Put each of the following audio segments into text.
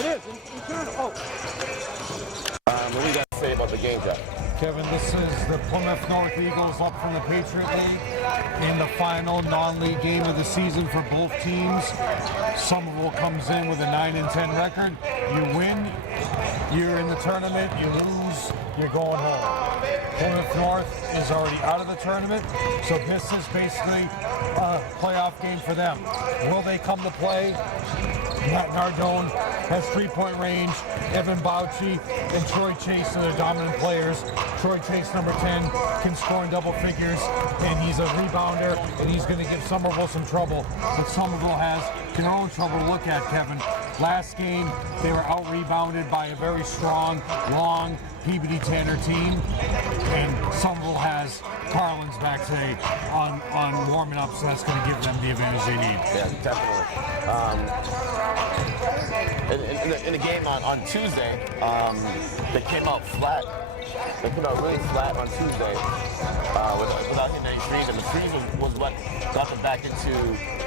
It is. Oh. What do you got to say about the game, Jack? Kevin, this is the Plymouth North Eagles up from the Patriot League in the final non-league game of the season for both teams. Somerville comes in with a 9-10 record. You win, you're in the tournament. You lose, you're going home. Plymouth North is already out of the tournament, so this is basically a playoff game for them. Will they come to play? Matt Nardone has three-point range. Evan Bouchy and Troy Chase are the dominant players. Troy Chase, number 10, can score in double figures, and he's a rebounder, and he's going to give Somerville some trouble. But Somerville has their own trouble to look at, Kevin. Last game, they were out-rebounded by a very strong, long Peabody Tanner team, and Somerville has Carlin's back today on warming up, so that's going to give them the advantage they need. Yeah, definitely. In the game on Tuesday, they came out flat. They came out really flat on Tuesday without hitting any threes, and the threes was what got them back into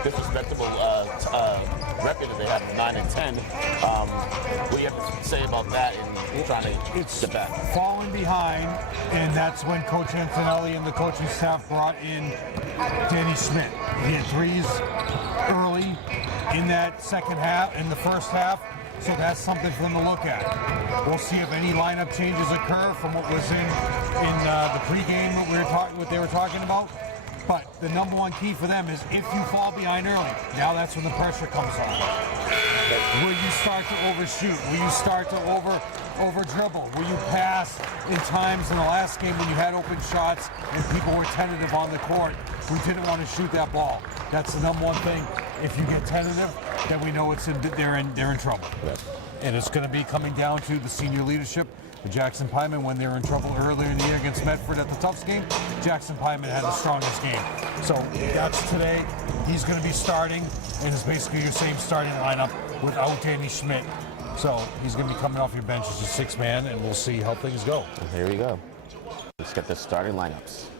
this respectable record that they have of 9-10. What do you have to say about that and trying to get back? Falling behind, and that's when Coach Antonelli and the coaching staff brought in Danny Schmidt. He had threes early in that second half, in the first half. So that's something for them to look at. We'll see if any lineup changes occur from what was in the pregame what they were talking about. But the number one key for them is if you fall behind early, now that's when the pressure comes on. Will you start to overshoot? Will you start to over dribble? Will you pass in times in the last game when you had open shots and people were tentative on the court who didn't want to shoot that ball? That's the number one thing. If you get tentative, then we know they're in trouble. Yep. And it's going to be coming down to the senior leadership. Jackson Pyman, when they were in trouble earlier in the year against Medford at the Tufts game, Jackson Pyman had the strongest game. So that's today. He's going to be starting, and it's basically your same starting lineup without Danny Schmidt. So he's going to be coming off your bench as a sixth man, and we'll see how things go. And here we go. Let's get the starting lineups.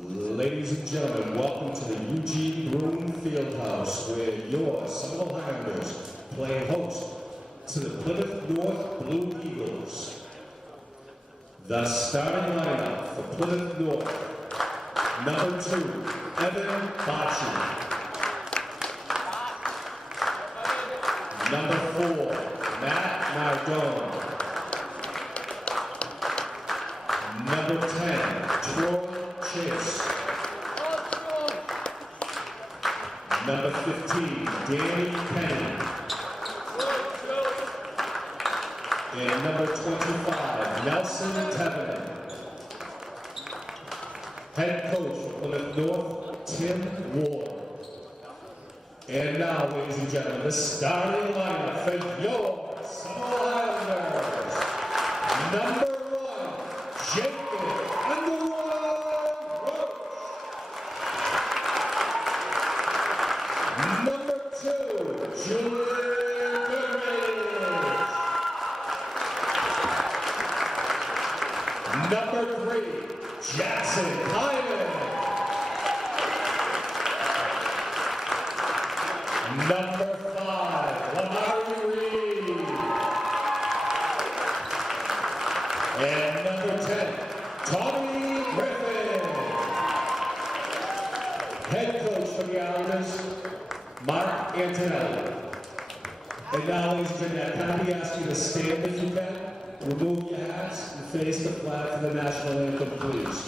Ladies and gentlemen, welcome to the Eugene Broom Fieldhouse, where your Somerville Highlanders play host to the Plymouth North Blue Eagles. The starting lineup for Plymouth North: number 2, Evan Bocci; number 4, Matt Nardone; number 10, Troy Chase; number 15, Danny Penny; and number 25, Nelson Tevin. Head coach for Plymouth North, Tim Ward. And now, ladies and gentlemen, the starting lineup for your Somerville Highlanders. Number 1, Jacob Underwood Roach. Number 2, Julian Goodrich. Number 3, Jackson Hyman. Number 5, Lamari Reed. And number 10, Tommy Griffin. Head coach for the Islanders, Mark Antonelli. And now, ladies and gentlemen, I kindly ask you to stand if you can, remove your hats, and face the flag for the national anthem, please.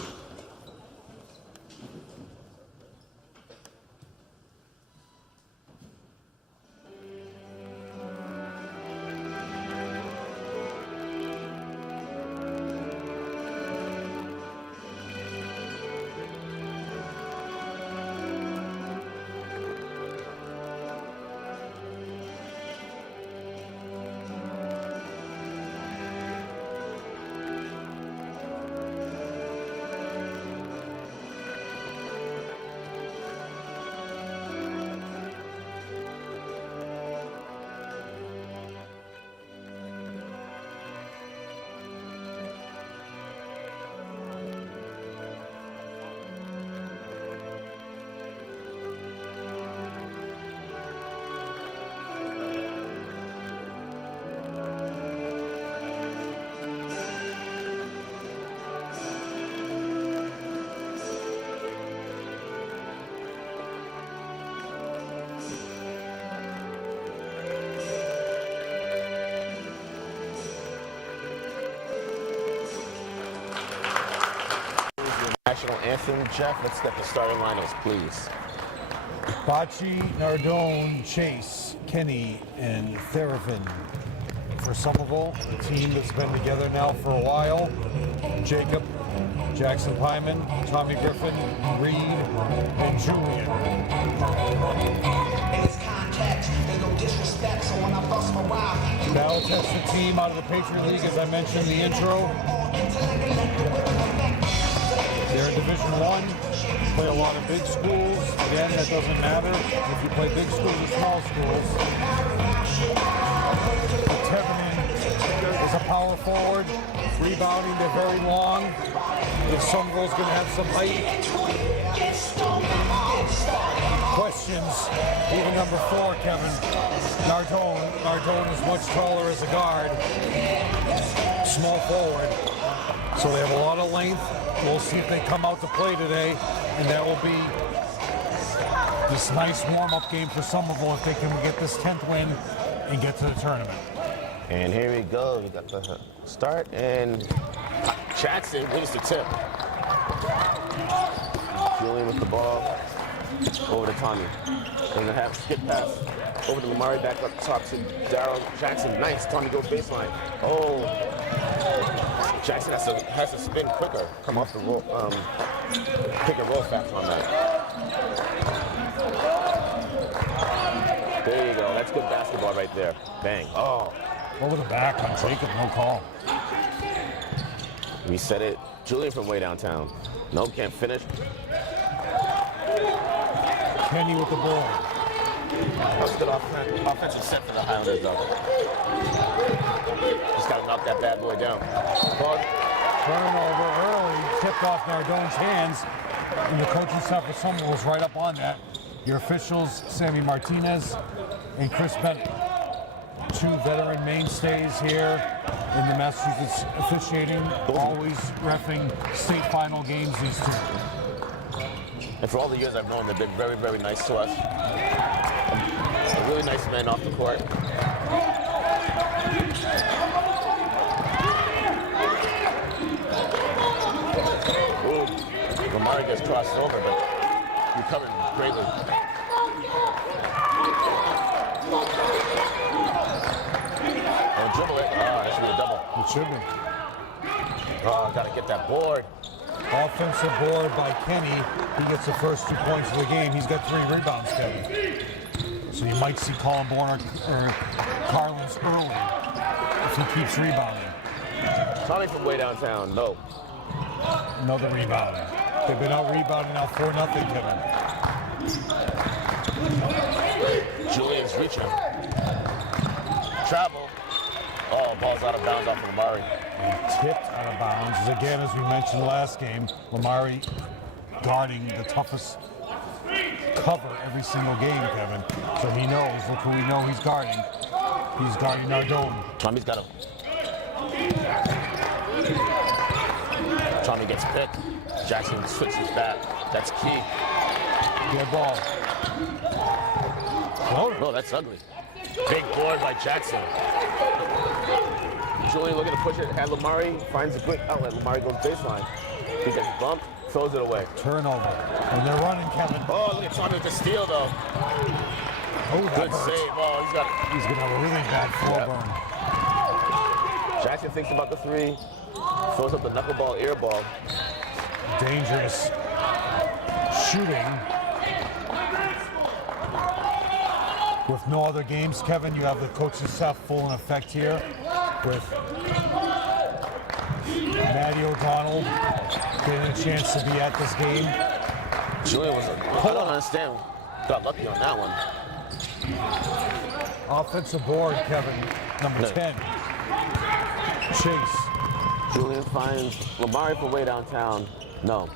Anthem, Jeff, let's get the starting lineups, please. Bocce, Nardone, Chase, Kenny, and Therafin. For Somerville, a team that's been together now for a while. Jacob, Jackson Pyman, Tommy Griffin, Reed, and Julian. Battle tested team out of the Patriot League, as I mentioned in the intro. They're in Division I, play a lot of big schools. Again, that doesn't matter if you play big schools or small schools. Tevin is a power forward, rebounding, they're very long. If Somerville's going to have some height. Questions, even number 4, Kevin. Nardone. Nardone is much taller as a guard. Small forward. So they have a lot of length. We'll see if they come out to play today, and that will be this nice warm-up game for Somerville if they can get this 10th win and get to the tournament. And here we go. We got the start, and Jackson wins the tip. Julian with the ball over to Tommy. And they have skip pass over to Lamari, back up top to Darryl Jackson. Nice. Tommy goes baseline. Oh. Jackson has to spin quicker. Come off the roll. Pick and roll fast on that. There you go. That's good basketball right there. Bang. Oh. Over the back on Jacob, no call. Reset it. Julian from way downtown. Nope, can't finish. Kenny with the ball. That was a good offensive set for the Highlanders, though. Just got to knock that bad boy down. Turnover early, tipped off Nardone's hands, and the coaching staff for Somerville was right up on that. Your officials, Sammy Martinez and Chris Bennett. 2 veteran mainstays here in the Massachusetts officiating, always reffing state final games, these 2. And for all the years I've known, they've been very, very nice to us. A really nice men off the court. Ooh, Lamar gets crossed over, but recovered greatly. And dribble it. That should be a double. It should be. Oh, gotta get that board. Offensive board by Kenny. He gets the first 2 points of the game. He's got 3 rebounds, Kevin. So you might see Colin Bourne or Carlin's early if he keeps rebounding. Tommy from way downtown, no. Another rebound. They've been out rebounding now 4-0, Kevin. Julian's reaching. Travel. Oh, ball's out of bounds off of Lamari. And tipped out of bounds. Again, as we mentioned last game, Lamari guarding the toughest cover every single game, Kevin. So he knows. Look who we know he's guarding. He's guarding Nardone. Tommy's got him. Tommy gets picked. Jackson switches back. That's key. Good ball. Oh, that's ugly. Big board by Jackson. Julian looking to push it at Lamari. Finds a quick outlet. Lamari goes baseline. He gets bumped. Throws it away. Turnover. And they're running, Kevin. Oh, look at Tommy with the steal, though. Oh, good save. Oh, he's going to have a really bad floor burn. Jackson thinks about the 3. Throws up the knuckleball, air ball. Dangerous shooting. With no other games, Kevin, you have the coaching staff full in effect here with Matty O'Donnell getting a chance to be at this game. Julian was I don't understand. Got lucky on that one. Offensive board, Kevin, number 10. Chase. Julian finds Lamari from way downtown. No.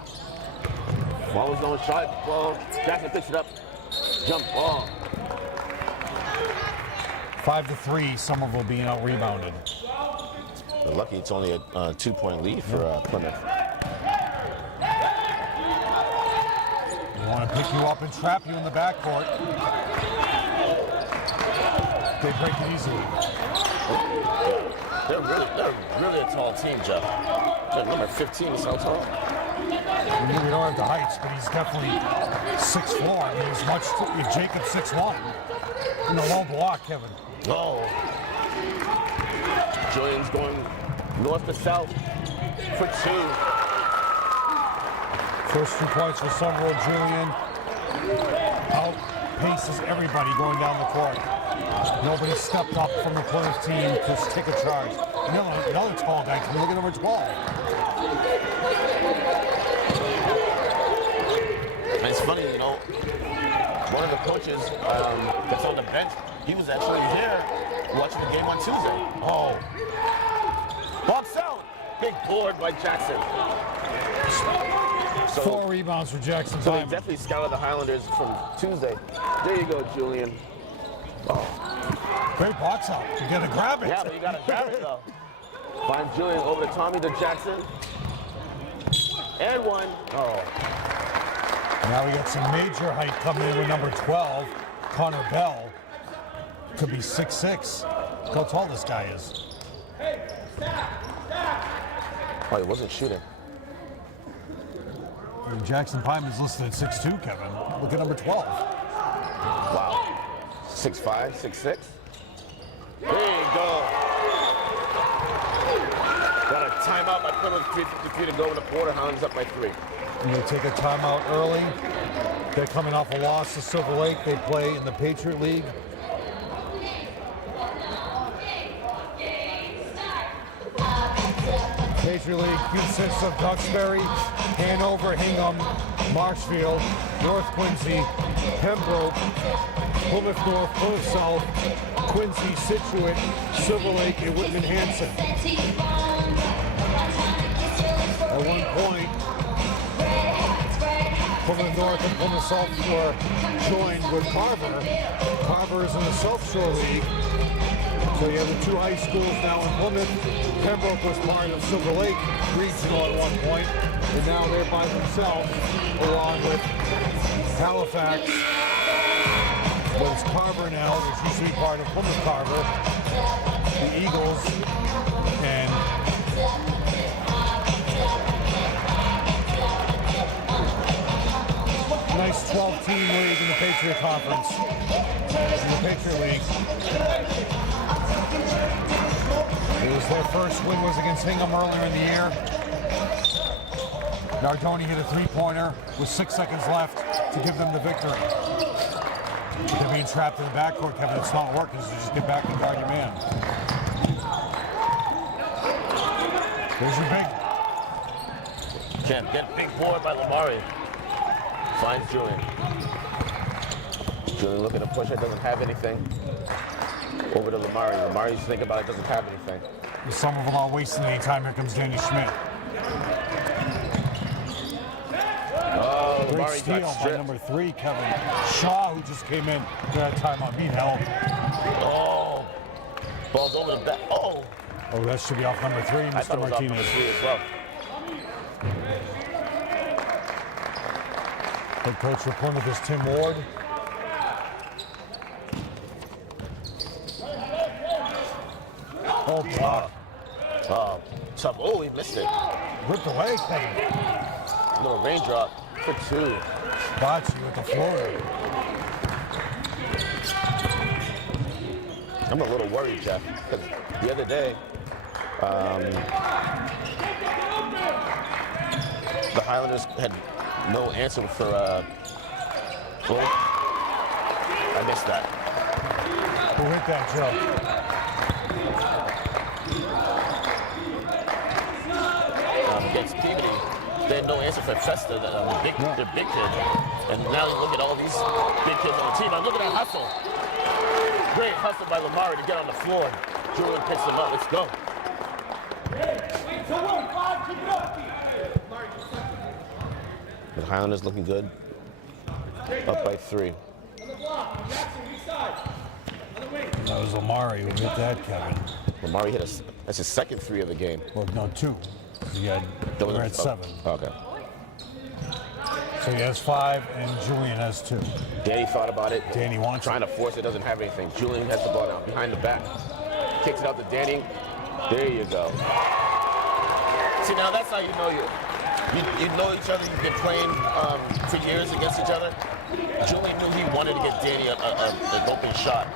Ball was going shot. Ball. Jackson picks it up. Jump ball. 5-3, Somerville being out rebounded. But lucky it's only a 2-point lead for Plymouth. They want to pick you up and trap you in the backcourt. They break it easily. They're really a tall team, Jeff. Number 15 is how tall? We don't have the heights, but he's definitely 6'4". I mean, he's much. Jacob's 6'1". In the low block, Kevin. Oh. Julian's going north to south for 2. First 2 points for Summerall. Julian outpaces everybody going down the court. Nobody stepped up from the Plymouth team to take a charge. Another tall guy. Look at number 12. And it's funny, you know, one of the coaches that's on the bench, he was actually here watching the game on Tuesday. Oh. Box out. Big board by Jackson. So, 4 rebounds for Jackson. So he definitely scouted the Highlanders from Tuesday. There you go, Julian. Oh. Great box out. You gotta grab it. Yeah, but you gotta grab it though. Find Julian over to Tommy to Jackson. And 1. Oh. Now we got some major height coming in with number 12, Connor Bell. Could be 6'6". Look how tall this guy is. Oh, he wasn't shooting. And Jackson Pyman's listed at 6'2", Kevin. Look at number 12. Wow. 6'5", 6'6". There you go. Got a timeout by Plymouth, 3:53 to go in the quarter. Hounds up by 3. And they take a timeout early. They're coming off a loss to Silver Lake. They play in the Patriot League. Patriot League consists of Duxbury, Hanover, Hingham, Marshfield, North Quincy, Pembroke, Plymouth North, Plymouth South, Quincy, Situate, Silver Lake, and Whitman-Hanson. At one point, Plymouth North and Plymouth South were joined with Carver. Carver is in the South Shore League. So you have the 2 high schools now in Plymouth. Pembroke was part of Silver Lake Regional at one point, and now they're by themselves, along with Halifax. But it's Carver now, which used to be part of Plymouth Carver, the Eagles, and nice 12-team league in the Patriot Conference, in the Patriot League. It was their first win was against Hingham earlier in the year. Nardoni hit a 3-pointer with 6 seconds left to give them the victory. But they're being trapped in the backcourt, Kevin. It's not working, so just get back and guard your man. There's your big. Can't get big board by Lamari. Finds Julian. Julian looking to push it, doesn't have anything. Over to Lamari. Lamari's thinking about it, doesn't have anything. Some of them are wasting any time. Here comes Danny Schmidt. Oh, Great Lamari steal got by stripped. number 3, Kevin Shaw, who just came in for that timeout. Beat hell. Oh, ball's over the back. Oh, That should be off number 3, I thought Mr. it was off number Martinez. 3 as well. Head coach for Plymouth is Tim Ward. Oh, block. Tough. Oh, he missed it. Ripped away, Kevin. Little raindrop for 2. Bocce with the floater. I'm a little worried, Jeff, because the other day, the Highlanders had no answer for, well, I missed that. Who hit that, Joe? Against Peabody, they had no answer for Festa, the big kid. And now look at all these big kids on the team. And look at that hustle. Great hustle by Lamari to get on the floor. Julian picks him up. Let's go. The Highlanders looking good. Up by 3. That was Omari who hit that, Kevin. Lamari hit that's his second 3 of the game. Well, no, 2. We're at 7. Okay. So he has 5, and Julian has 2. Danny thought about it. Danny wants trying to force it, doesn't have anything. Julian has the ball now behind the back. Kicks it out to Danny. There you go. See, now that's how you know you know each other. You've been playing for years against each other. Julian knew he wanted to get Danny an open shot.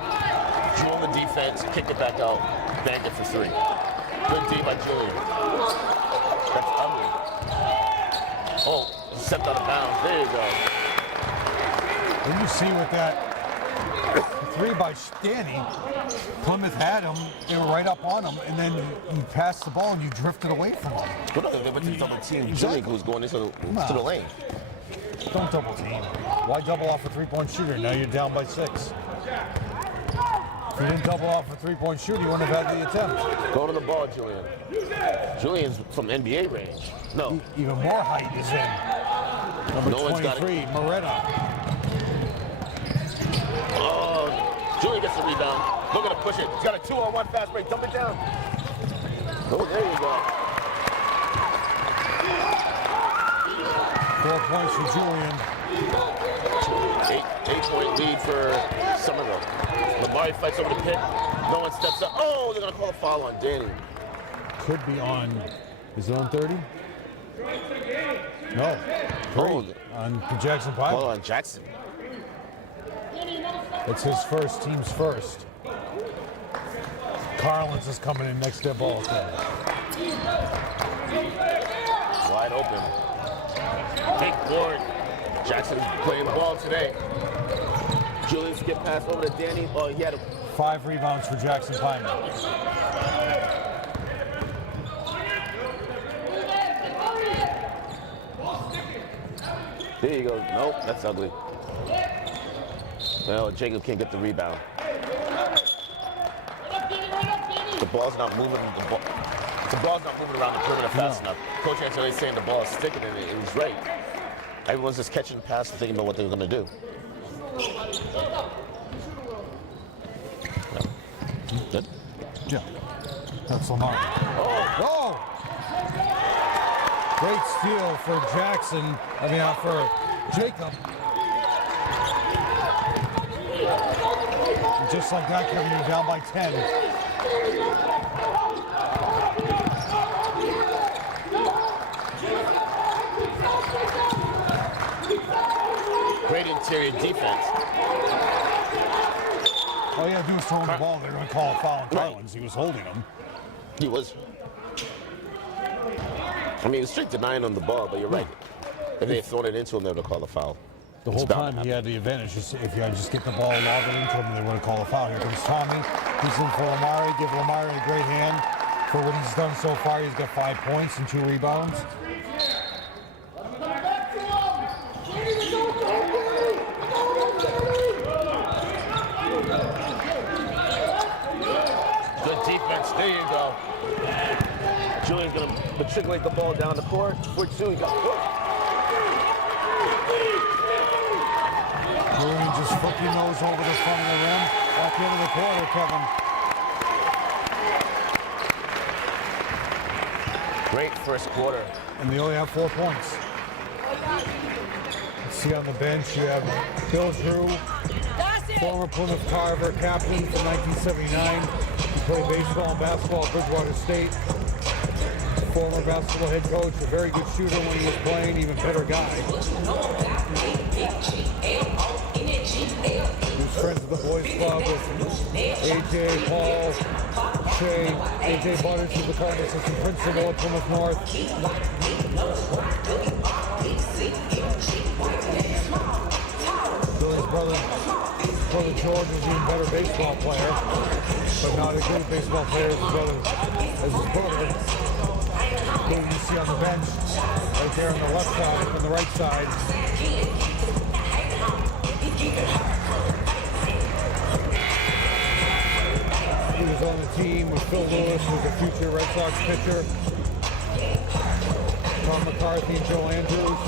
Drew on the defense, kicked it back out, banged it for three. Good D by Julian. That's ugly. Oh, stepped out of bounds. There you go. And you see with that three by Danny, Plymouth had him, they were right up on him, and then you passed the ball and you drifted away from him. But no, they went to double team. Exactly. Julian who was going into to the lane. Don't double team. Why double off a three-point shooter? Now you're down by 6. If you didn't double off a three-point shooter, you wouldn't have had the attempt. Go to the ball, Julian. Julian's from NBA range. No. Even more height is in. Number No one's got it. 23, Moretta. Oh, Julian gets the rebound. Look at him push it. He's got a 2-on-1 fast break. Dump it down. Oh, there you go. 4 points for Julian. 8-point lead for Somerville. Lamari fights over the pick. No one steps up. Oh, they're going to call a foul on Danny. Could be on, is it on 30? No, 3 on Jackson Call Piper. on Jackson. It's his first, team's first. Carlins is coming in next to ball. Wide open. Big board. Jackson playing the ball today. Julian skip pass over to Danny. Oh, he had a 5 rebounds for Jackson Piper. There you go. Nope, that's ugly. Well, Jacob can't get the rebound. The ball's not moving. The ball's not moving around the perimeter fast enough. Coach Antonelli's saying the ball is sticking, and it was right. Everyone's just catching the pass and thinking about what they're going to do. Good. Yeah, that's Lamar. Oh! Great steal for Jackson. For Jacob. Just like that, Kevin, you're down by 10. Great interior defense. All you had to do was throw him the ball. They're going to call a foul on Carlins. He was holding him. He was. I mean, it's strict denying him the ball, but you're right. If they had thrown it into him, they would have called a foul. The whole time he had the advantage. If you had just get the ball lobbed into him, they would have called a foul. Here comes Tommy. He's in for Lamari. Give Lamari a great hand for what he's done so far. He's got 5 points and 2 rebounds. Good defense. There you go. Julian's going to matriculate the ball down the court. For 2, he got 4. Julian just fucking nose over the front of the rim. Back into the quarter, Kevin. Great first quarter. And they only have 4 points. See on the bench, you have Bill Drew, former Plymouth Carver captain from 1979. He played baseball and basketball at Bridgewater State. Former basketball head coach, a very good shooter when he was playing, even better guy. He was friends with the boys club with AJ, Paul, Shay, AJ Butters, who's the current assistant principal at Plymouth North. Billy's brother George is an even better baseball player, but not as good a baseball player as his brother. Who you see on the bench, right there on the left side, on the right side. He was on the team with Phil Lewis, who's a future Red Sox pitcher. Tom McCarthy and Joe Andrews.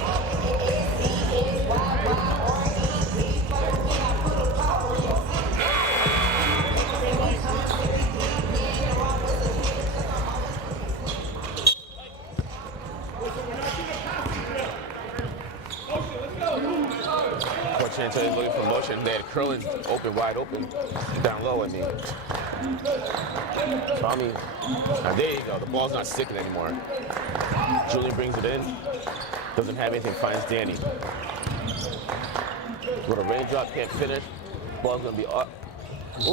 Coach Antonelli looking for motion. They had Curlin open, wide open, down low. I mean, Tommy. Now there you go. The ball's not sticking anymore. Julian brings it in. Doesn't have anything. Finds Danny. With a raindrop, can't finish. Ball's gonna be up.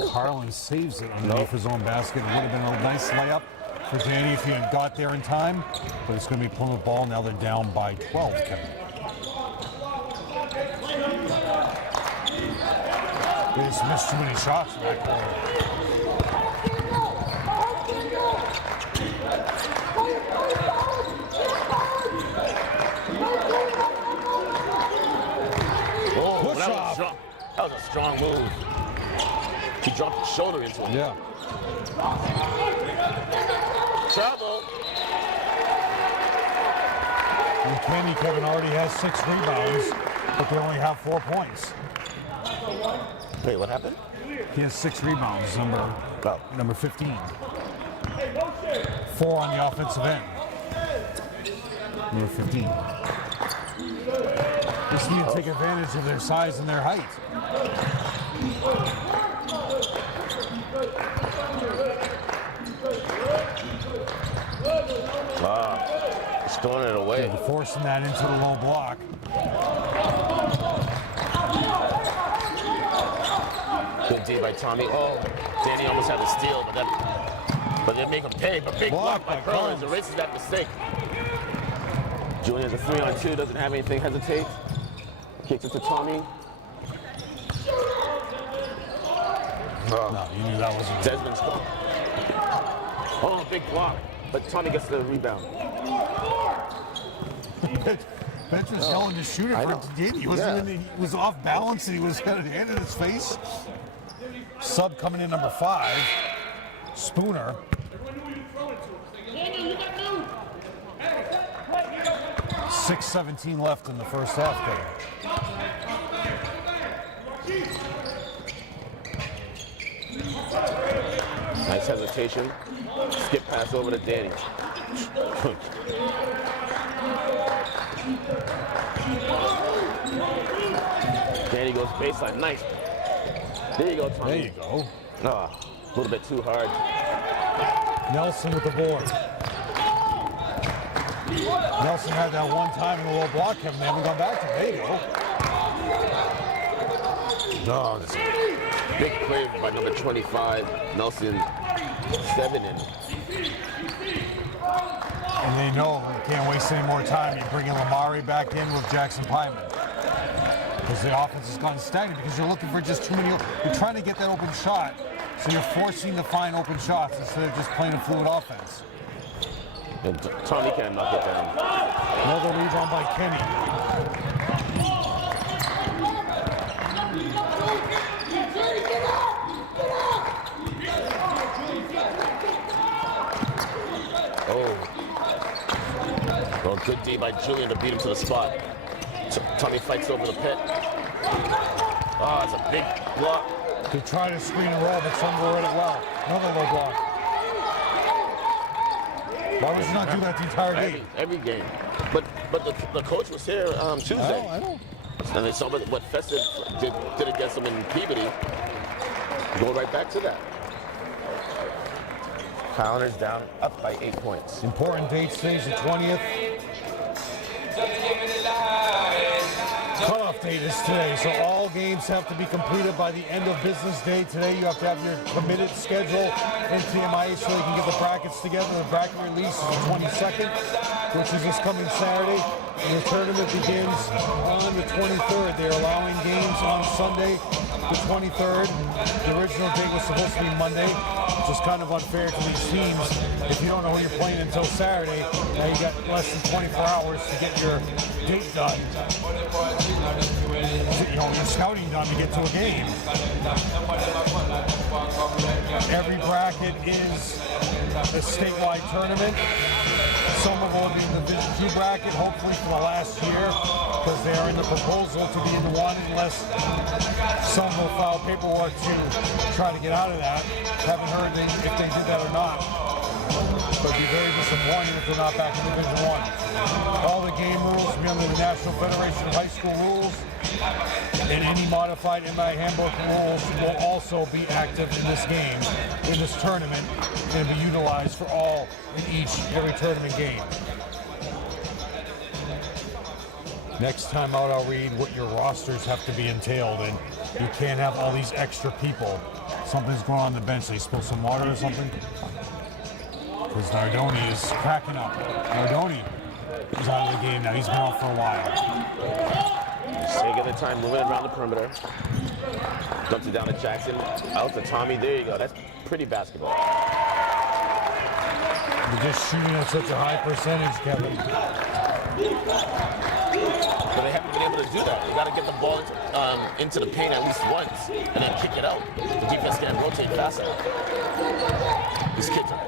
Carlin saves it underneath his own basket. It would have been a nice layup for Danny if he had got there in time. But it's going to be Plymouth ball. Now they're down by 12, Kevin. They just missed too many shots in that corner. Oh, that was a strong move. He dropped his shoulder into him. Yeah. Trouble. And Kenny, Kevin, already has 6 rebounds, but they only have 4 points. Wait, what happened? He has 6 rebounds, number 15. 4 on the offensive end. Number 15. Just need to take advantage of their size and their height. Wow. He's throwing it away. And forcing that into the low block. Good D by Tommy. Oh, Danny almost had a steal, but they make him pay. But big block by Carlin erases that mistake. Julian's a 3-on-2, doesn't have anything, hesitate. Kicks it to Tommy. No, you knew that wasn't. Desmond's gone. Oh, big block. But Tommy gets the rebound. Bench was yelling to shoot it for Danny. He was off balance and he was had a hand in his face. Sub coming in number 5, Spooner. 6:17 left in the first half, Kevin. Nice hesitation. Skip pass over to Danny. Danny goes baseline. Nice. There you go, Tommy. There you go. A little bit too hard. Nelson with the board. Nelson had that one time in the low block, Kevin. They haven't gone back to. There you go. Oh, this big play by number 25, Nelson, 7 in. And they know they can't waste any more time. You're bringing Lamari back in with Jackson Pyman. Because the offense has gone stagnant because you're looking for just too many. You're trying to get that open shot, so you're forcing to find open shots instead of just playing a fluid offense. And Tommy can't knock it down. Another rebound by Kenny. Well, good D by Julian to beat him to the spot. Tommy fights over the pit. Oh, it's a big block. They try to screen and roll, but some read it well. Another low block. Why would you not do that the entire game? Every game. But the coach was here Tuesday. I know. And they saw what Festive did against them in Peabody. Go right back to that. Calendars down, up by 8 points. Important date today's the 20th. Cutoff date is today, so all games have to be completed by the end of business day today. You have to have your committed schedule into MIA so they can get the brackets together. The bracket release is the 22nd, which is this coming Saturday. And the tournament begins on the 23rd. They're allowing games on Sunday, the 23rd. The original date was supposed to be Monday, which is kind of unfair to these teams. If you don't know who you're playing until Saturday, now you got less than 24 hours to get your date done. You know, your scouting done to get to a game. Every bracket is a statewide tournament. Some of them will be in the Division 2 bracket, hopefully for the last year, because they are in the proposal to be in the 1 unless some will file paperwork to try to get out of that. Haven't heard if they did that or not. But it'd be very disappointing if they're not back in Division 1. All the game rules will be under the National Federation of High School Rules. And any modified MI handbook rules will also be active in this game, in this tournament, and be utilized for all in every tournament game. Next time out, I'll read what your rosters have to be entailed, and you can't have all these extra people. Something's going on the bench. They spill some water or something? Because Nardoni is cracking up. Nardoni is out of the game now. He's been out for a while. Taking the time, moving around the perimeter. Dumps it down to Jackson. Out to Tommy. There you go. That's pretty basketball. You're just shooting at such a high percentage, Kevin. But they haven't been able to do that. They got to get the ball into the paint at least once and then kick it out. The defense can't rotate fast enough. These kids are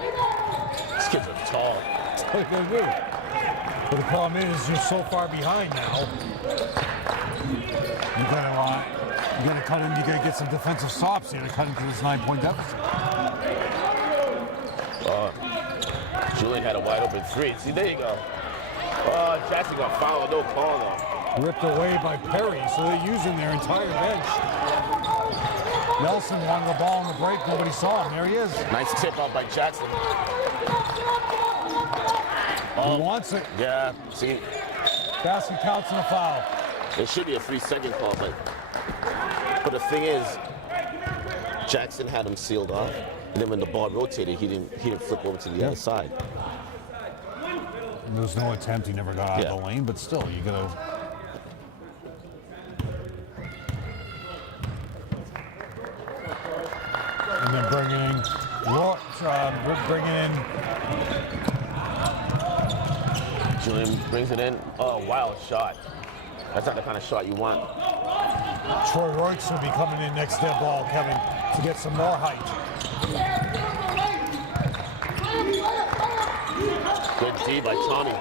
tall. That's what they're gonna do. But the problem is, you're so far behind now. You gotta cut him. You gotta get some defensive stops here to cut him to this 9-point deficit. Julian had a wide open three. See, there you go. Jackson got fouled. No call though. Ripped away by Perry, so they're using their entire bench. Nelson wanted the ball on the break. Nobody saw him. There he is. Nice tip out by Jackson. He wants it. Yeah, see, Basket counts in a foul. it should be a 3-second call, but the thing is, Jackson had him sealed off, and then when the ball rotated, he didn't flip over to the other side. There was no attempt. He never got out of the lane, but still, you gotta. And then bringing in. Julian brings it in. Oh, wild shot. That's not the kind of shot you want. Troy Royks will be coming in next dead ball, Kevin, to get some more height. Good D by Tommy.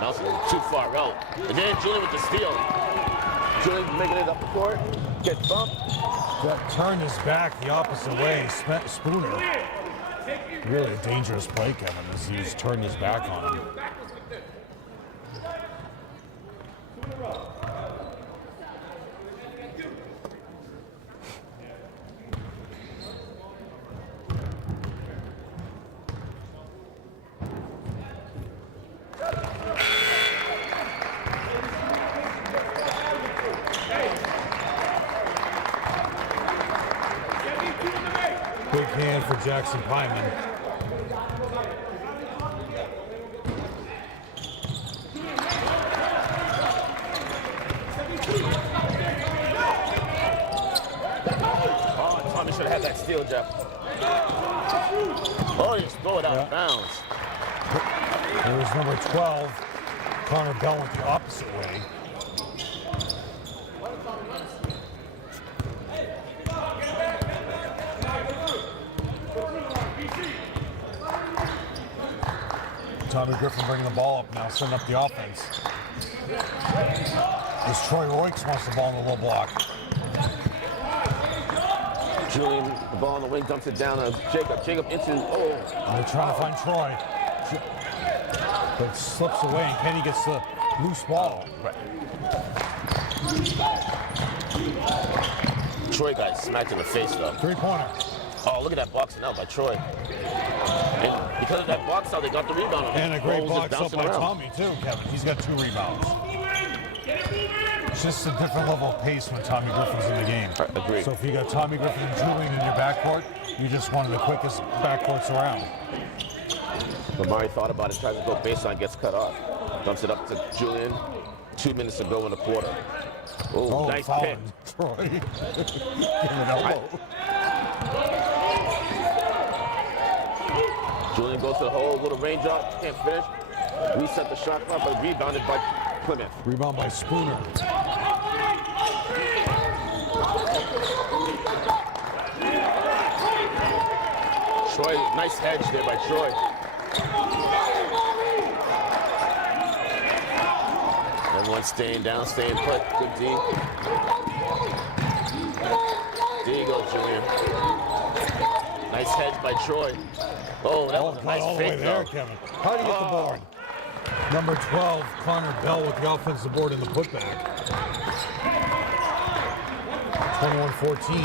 Nelson too far out. And then Julian with the steal. Julian making it up the court. Gets bumped. That turned his back the opposite way. Spooner. Really a dangerous play, Kevin, as he's turned his back on him. Big hand for Jackson Pyman. Oh, Tommy should have had that steal, Jeff. Oh, he just throw it out of bounds. There was number 12, Connor Bell went the opposite way. Tommy Griffin bringing the ball up now, setting up the offense. As Troy Royks wants the ball in the low block. Julian, the ball on the wing, dumps it down to Jacob. Jacob into, And they're trying to find Troy. But it slips away, and Kenny gets the loose ball. Right. Troy got smacked in the face, though. 3-pointer. Oh, look at that boxing out by Troy. And because of that box out, they got the rebound. And a great Ball was box just up by bouncing around. Tommy, too, Kevin. He's got 2 rebounds. It's just a different level of pace when Tommy Griffin's in the game. Agreed. So if you got Tommy Griffin and Julian in your backcourt, you're just one of the quickest backcourts around. Lamari thought about it, tries to go baseline, gets cut off. Dumps it up to Julian. 2 minutes to go in the quarter. Oh, nice pick. Troy. Give an elbow. Julian goes to the hole, little range up, can't finish. Reset the shot clock, but rebounded by Plymouth. Rebound by Spooner. Troy, nice hedge there by Troy. Everyone staying down, staying put. Good D. There you go, Julian. Nice hedge by Troy. Oh, that was a Got nice all the way fake, there, though. Kevin. How do you get the board? Number 12, Connor Bell with the offensive board in the putback. 21-14.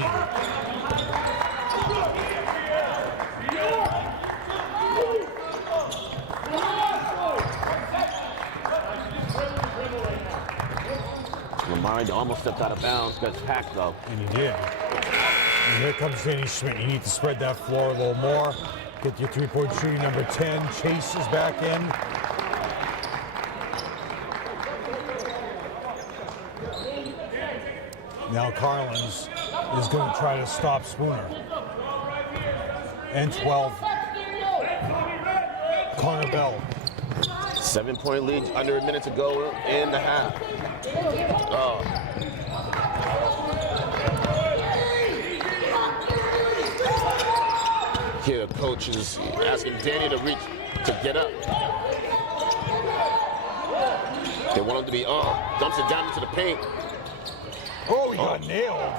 Lamar almost stepped out of bounds, got hacked though. And he did. And here comes Danny Schmidt. You need to spread that floor a little more. Get your three-point shooting. Number 10, Chase is back in. Now Carlins is going to try to stop Spooner. And 12, Connor Bell. 7-point lead, under a minute to go in the half. Oh. Here, the coach is asking Danny to reach, to get up. They want him to be, dumps it down into the paint. Oh, he got nailed.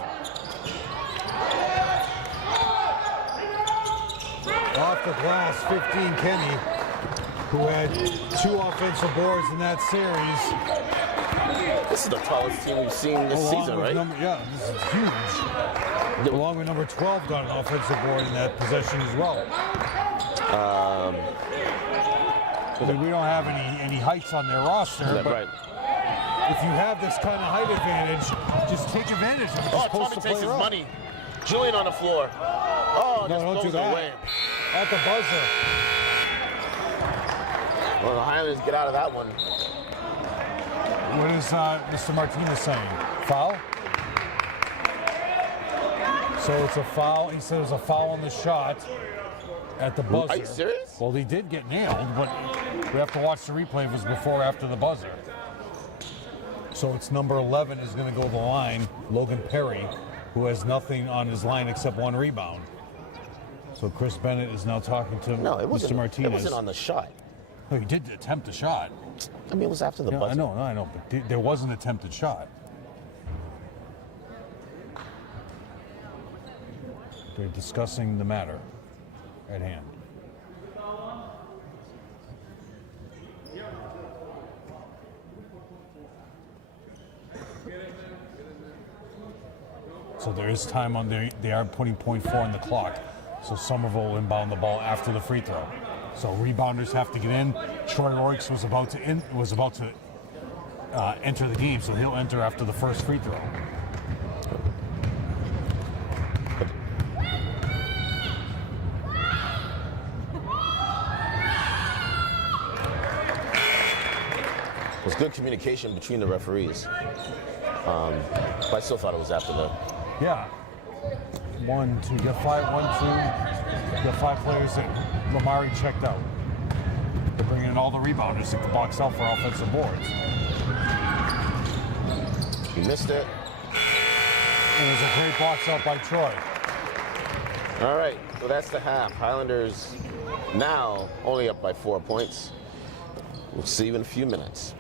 Off the glass, 15, Kenny, who had 2 offensive boards in that series. This is the tallest team we've seen this season, right? This is huge. Along with number 12 got an offensive board in that possession as well. We don't have any heights on their roster, but right. if you have this kind of height advantage, just take advantage of it. Just Tommy post the takes his player up. money. Julian on the floor. Oh, No, just don't do throws it that. away. At the buzzer. Well, the Highlanders get out of that one. What is Mr. Martinez saying? Foul? So it's a foul. He said it was a foul on the shot at the buzzer. Are you serious? Well, he did get nailed, but we have to watch the replay if it was before or after the buzzer. So it's number 11 is going to go to the line, Logan Perry, who has nothing on his line except 1 rebound. So Chris Bennett is now talking to Mr. Martinez. It wasn't on the shot. No, he did attempt a shot. I mean, it was after the buzzer. I know, but there was an attempted shot. They're discussing the matter at hand. So there is time on there. They are putting .4 on the clock. So Somerville will inbound the ball after the free throw. So rebounders have to get in. Troy Royks was about to enter the game, so he'll enter after the first free throw. It was good communication between the referees. But I still thought it was after the. Yeah. 1, 2. You got 5, 1, 2. You got 5 players in. Lamari checked out. They're bringing in all the rebounders to box out for offensive boards. He missed it. And it was a great box out by Troy. All right, so that's the half. Highlanders now only up by 4 points. We'll see you in a few minutes.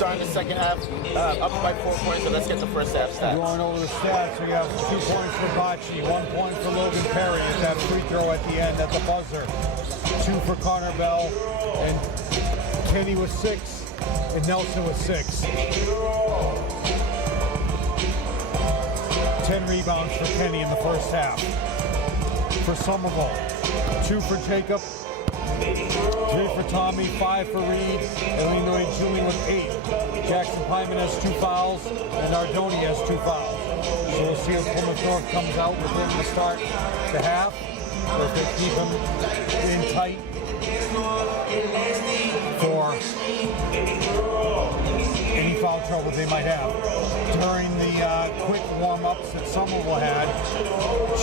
starting the second half, up by 4 points, and let's get the first half stats. Going over the stats, we have 2 points for Bocci, 1 point for Logan Perry. It's that free throw at the end at the buzzer. 2 for Connor Bell, and Kenny was 6, and Nelson was 6. 10 rebounds for Kenny in the first half. For Somerville, 2 for Jacob, 3 for Tommy, 5 for Reed, Illinois Julian with 8. Jackson Pyman has 2 fouls, and Nardoni has 2 fouls. So we'll see if Plymouth North comes out with him to start the half, or if they keep him in tight for any foul trouble they might have. During the quick warm-ups that Somerville had,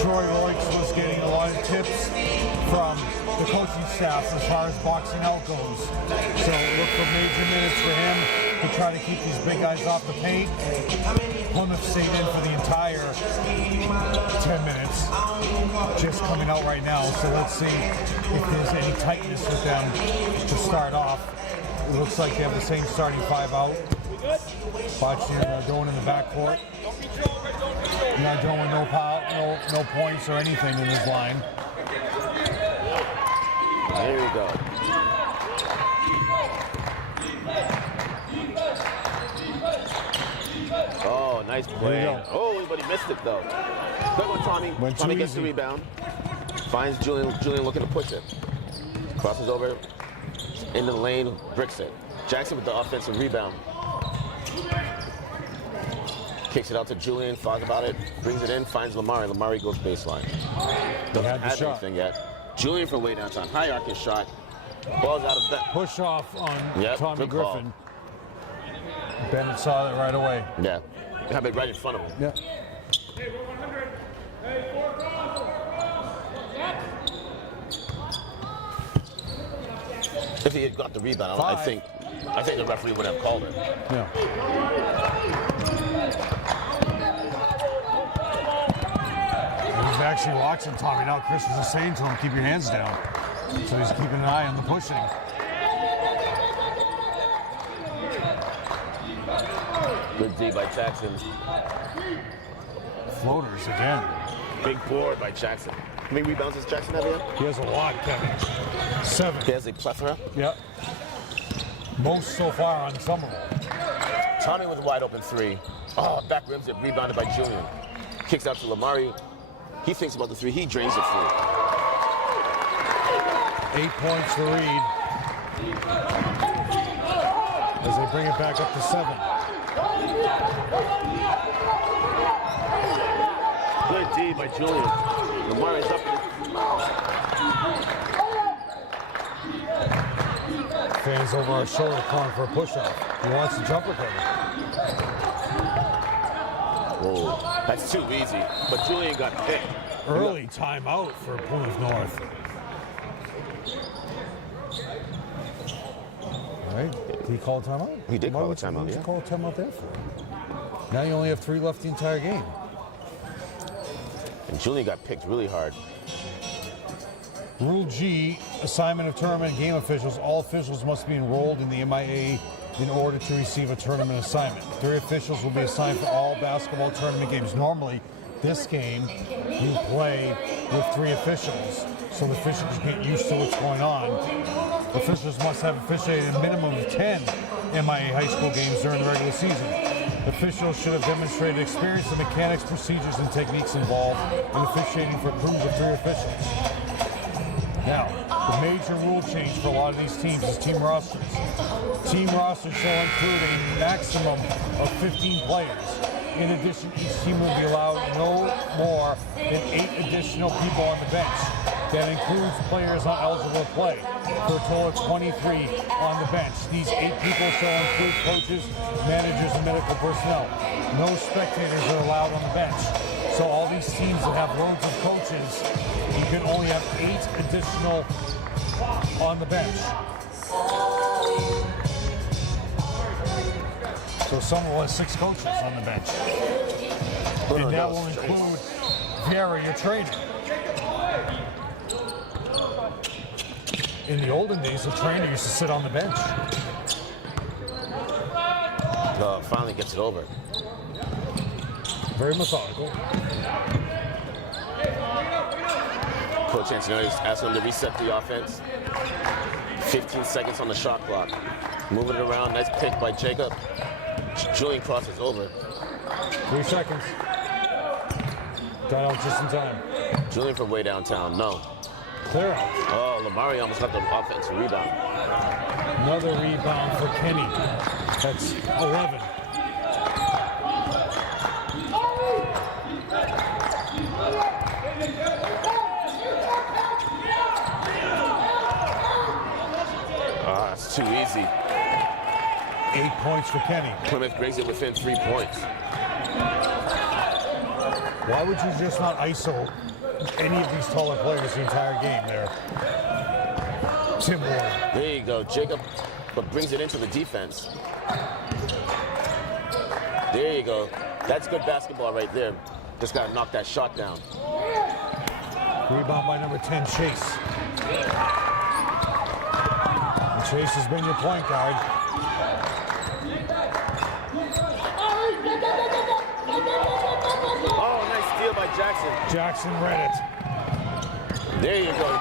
Troy Royks was getting a lot of tips from the coaching staff as far as boxing out goes. So look for major minutes for him to try to keep these big guys off the paint. Plymouth stayed in for the entire 10 minutes, just coming out right now. So let's see if there's any tightness with them to start off. It looks like they have the same starting 5 out. Bocci and Nardone in the backcourt. Nardone with no points or anything in his line. There you go. Oh, nice play. Oh, but he missed it though. Good one, Tommy. Tommy gets the rebound. Finds Julian. Julian looking to push it. Crosses over into the lane, bricks it. Jackson with the offensive rebound. Kicks it out to Julian, thought about it, brings it in, finds Lamari. Lamari goes baseline. Doesn't have anything yet. Julian from way downtown. High arcing shot. Ball's out of that. Push off on Tommy good Griffin. Bennett saw it right away. Yeah. They have it right in front of him. Yeah. If he had got the rebound, I think the referee would have called it. Yeah. He's actually watching Tommy now. Chris was just saying to him, keep your hands down. So he's keeping an eye on the pushing. Good D by Jackson. Floaters again. Big board by Jackson. How many rebounds does Jackson have here? He has a lot, Kevin. 7. He has a plethora? Yep. Most so far on Somerville. Tommy with a wide open 3. Oh, back rims it, rebounded by Julian. Kicks out to Lamari. He thinks about the 3. He drains it through. 8 points for Reed. As they bring it back up to 7. Good D by Julian. Lamari's up. Fans over our shoulder calling for a push-up. He wants the jumper cover. Whoa, that's too easy. But Julian got picked. Early timeout for Plymouth North. All right, did he call a timeout? He did call a timeout, What did yeah. you call a timeout there for? Now you only have 3 left the entire game. And Julian got picked really hard. Rule G, assignment of tournament game officials. All officials must be enrolled in the MIA in order to receive a tournament assignment. 3 officials will be assigned for all basketball tournament games. Normally, this game, you play with 3 officials, so the officials get used to what's going on. Officials must have officiated a minimum of 10 MIA high school games during the regular season. Officials should have demonstrated experience in mechanics, procedures, and techniques involved in officiating for crews of 3 officials. Now, the major rule change for a lot of these teams is team rosters. Team rosters shall include a maximum of 15 players. In addition, each team will be allowed no more than 8 additional people on the bench. That includes players not eligible to play, for a total of 23 on the bench. These 8 people shall include coaches, managers, and medical personnel. No spectators are allowed on the bench. So all these teams that have loads of coaches, you can only have 8 additional on the bench. So someone has 6 coaches on the bench. And that will include Gary, your trainer. In the olden days, the trainer used to sit on the bench. Finally gets it over. Very methodical. Coach Antonelli's asking him to reset the offense. 15 seconds on the shot clock. Moving it around, nice pick by Jacob. Julian crosses over. 3 seconds. Got out just in time. Julian from way downtown, no. Clear out. Oh, Lamari almost got the offensive rebound. Another rebound for Kenny. That's 11. It's too easy. 8 points for Kenny. Plymouth brings it within 3 points. Why would you just not ISO any of these taller players the entire game there? Tim Ward. There you go, Jacob, but brings it into the defense. There you go. That's good basketball right there. Just got to knock that shot down. Rebound by number 10, Chase. And Chase has been your point guard. Oh, nice steal by Jackson. Jackson read it. There you go.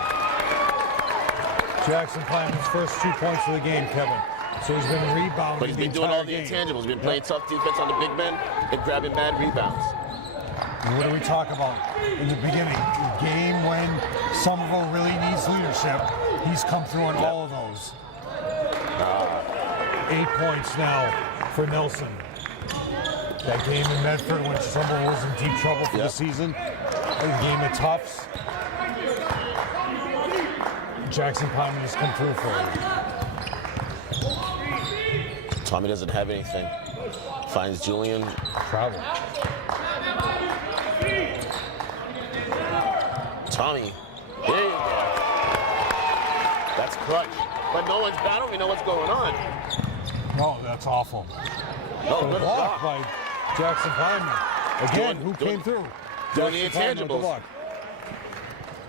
Jackson playing his first 2 points of the game, Kevin. So he's been rebounding. But he's been doing all the intangibles. He's been playing tough defense on the big men and grabbing bad rebounds. And what do we talk about in the beginning? The game when Somerville really needs leadership. He's come through on all of those. 8 points now for Nelson. That game in Medford when Somerville was in deep trouble for the season. A game of toughs. Jackson Pyman has come through for him. Tommy doesn't have anything. Finds Julian. Travel. Tommy. There you go. That's clutch. But no one's battling. We know what's going on. No, that's awful. No, Good good block block. by Jackson Pyman. Again, who came through? Doing the Jackson Pyman with the intangibles. block.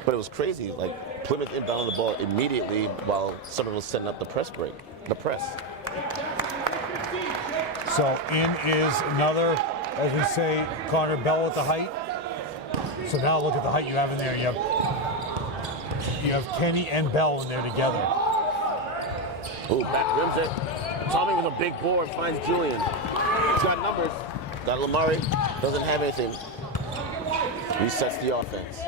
But it was crazy. Like, Plymouth inbounded the ball immediately while someone was setting up the press break. The press. So in is another, as we say, Connor Bell at the height. So now look at the height you have in there. You have Kenny and Bell in there together. Ooh, back rims it. Tommy with a big board finds Julian. He's got numbers. Got Lamari. Doesn't have anything. Resets the offense.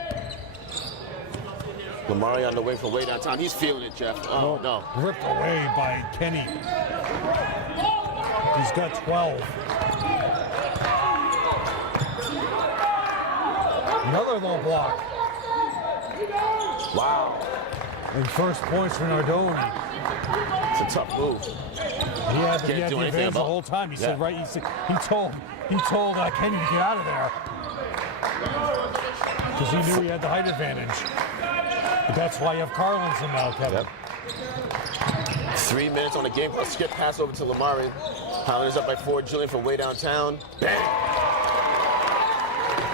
Lamari on the way from way downtown. He's feeling it, Jeff. Oh, no. Ripped away by Kenny. He's got 12. Another low block. Wow. And first points for Nardoni. It's a tough move. He had the anything advantage the about- whole time. He Yeah. said, right, he told Kenny to get out of there. Because he knew he had the height advantage. But that's why you have Carlinson now, Kevin. Yep. 3 minutes on the game clock. Skip pass over to Lamari. Highlanders up by 4. Julian from way downtown. Bang!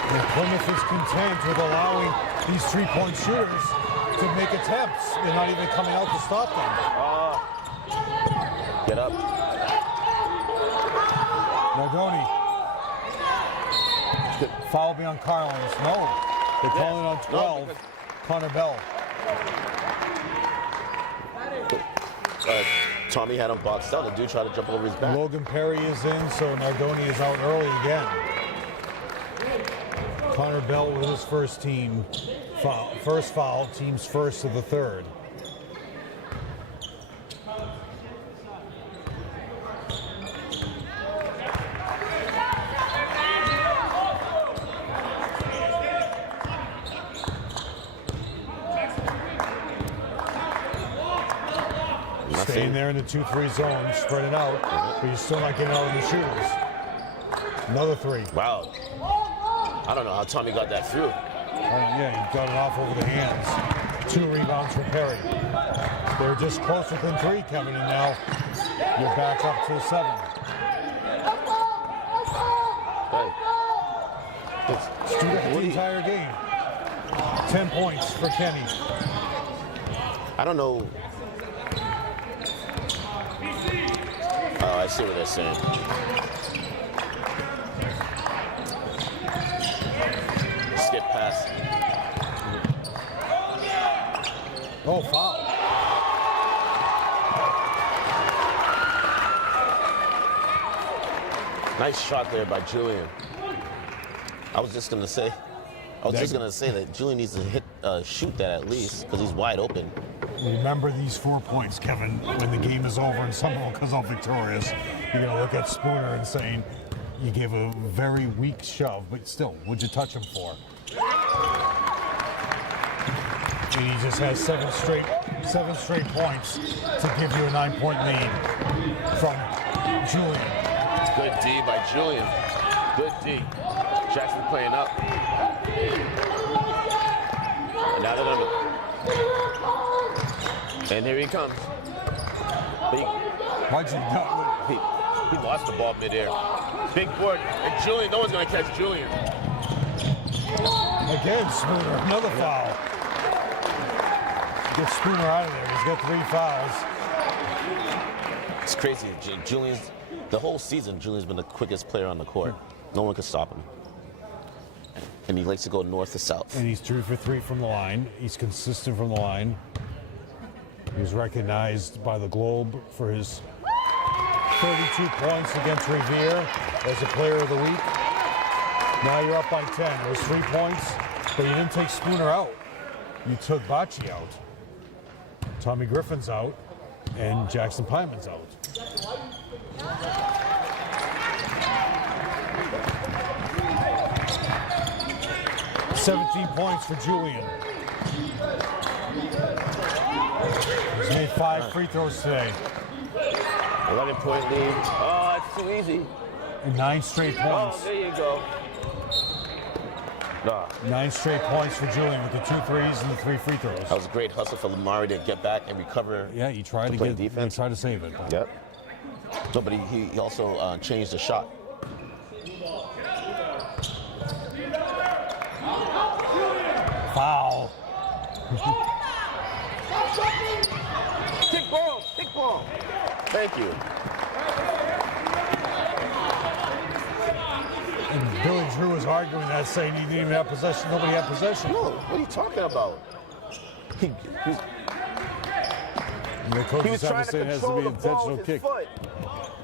And Plymouth is content with allowing these 3-point shooters to make attempts. They're not even coming out to stop them. Get up. Nardoni. Foul beyond Carlins. No. They're calling on 12. because- Connor Bell. Tommy had him boxed out. The dude tried to jump over his back. Logan Perry is in, so Nardoni is out early again. Connor Bell with his first team foul. First foul, team's first of the third. Staying there in the 2-3 zone, spreading out, but you're still not getting out of the shooters. Another 3. Wow. I don't know how Tommy got that through. Yeah, he got it off over the hands. 2 rebounds for Perry. They're just closer than 3, Kevin, and now you're back up to 7. Hey. Stu had the entire game. 10 points for Kenny. I don't know. I I see what they're saying. Skip pass. Oh, foul. Nice shot there by Julian. I was just gonna say that Julian needs to shoot that at least because he's wide open. Remember these 4 points, Kevin, when the game is over and someone comes out victorious. You're going to look at Spooner and saying, you gave a very weak shove, but still, what'd you touch him for? And he just has seven straight points to give you a 9-point lead from Julian. Good D by Julian. Good D. Jackson playing up. And now they're under. And here he comes. Why'd you not? He lost the ball midair. Big board. And Julian, no one's going to catch Julian. Again, Spooner, another foul. Get Spooner out of there. He's got 3 fouls. It's crazy. Julian's, the whole season, Julian's been the quickest player on the court. No one could stop him. And he likes to go north to south. And he's 2 for 3 from the line. He's consistent from the line. He was recognized by the Globe for his 32 points against Revere as a player of the week. Now you're up by 10. It was 3 points, but you didn't take Spooner out. You took Bocce out. Tommy Griffin's out, and Jackson Pyman's out. $17 points for Julian. He's made 5 free throws today. 11-point lead. Oh, it's too easy. And 9 straight points. Oh, there you go. 9 straight points for Julian with the 2 threes and the 3 free throws. That was a great hustle for Lamari to get back and recover. Yeah, he tried to play get defense. He tried to save it. Yep. No, but he also changed the shot. Foul. Kick ball, kick ball. Thank you. And Billy Drew was arguing that, saying he didn't even have possession. Nobody had possession. No, what are you talking about? He was trying to control the ball with his foot.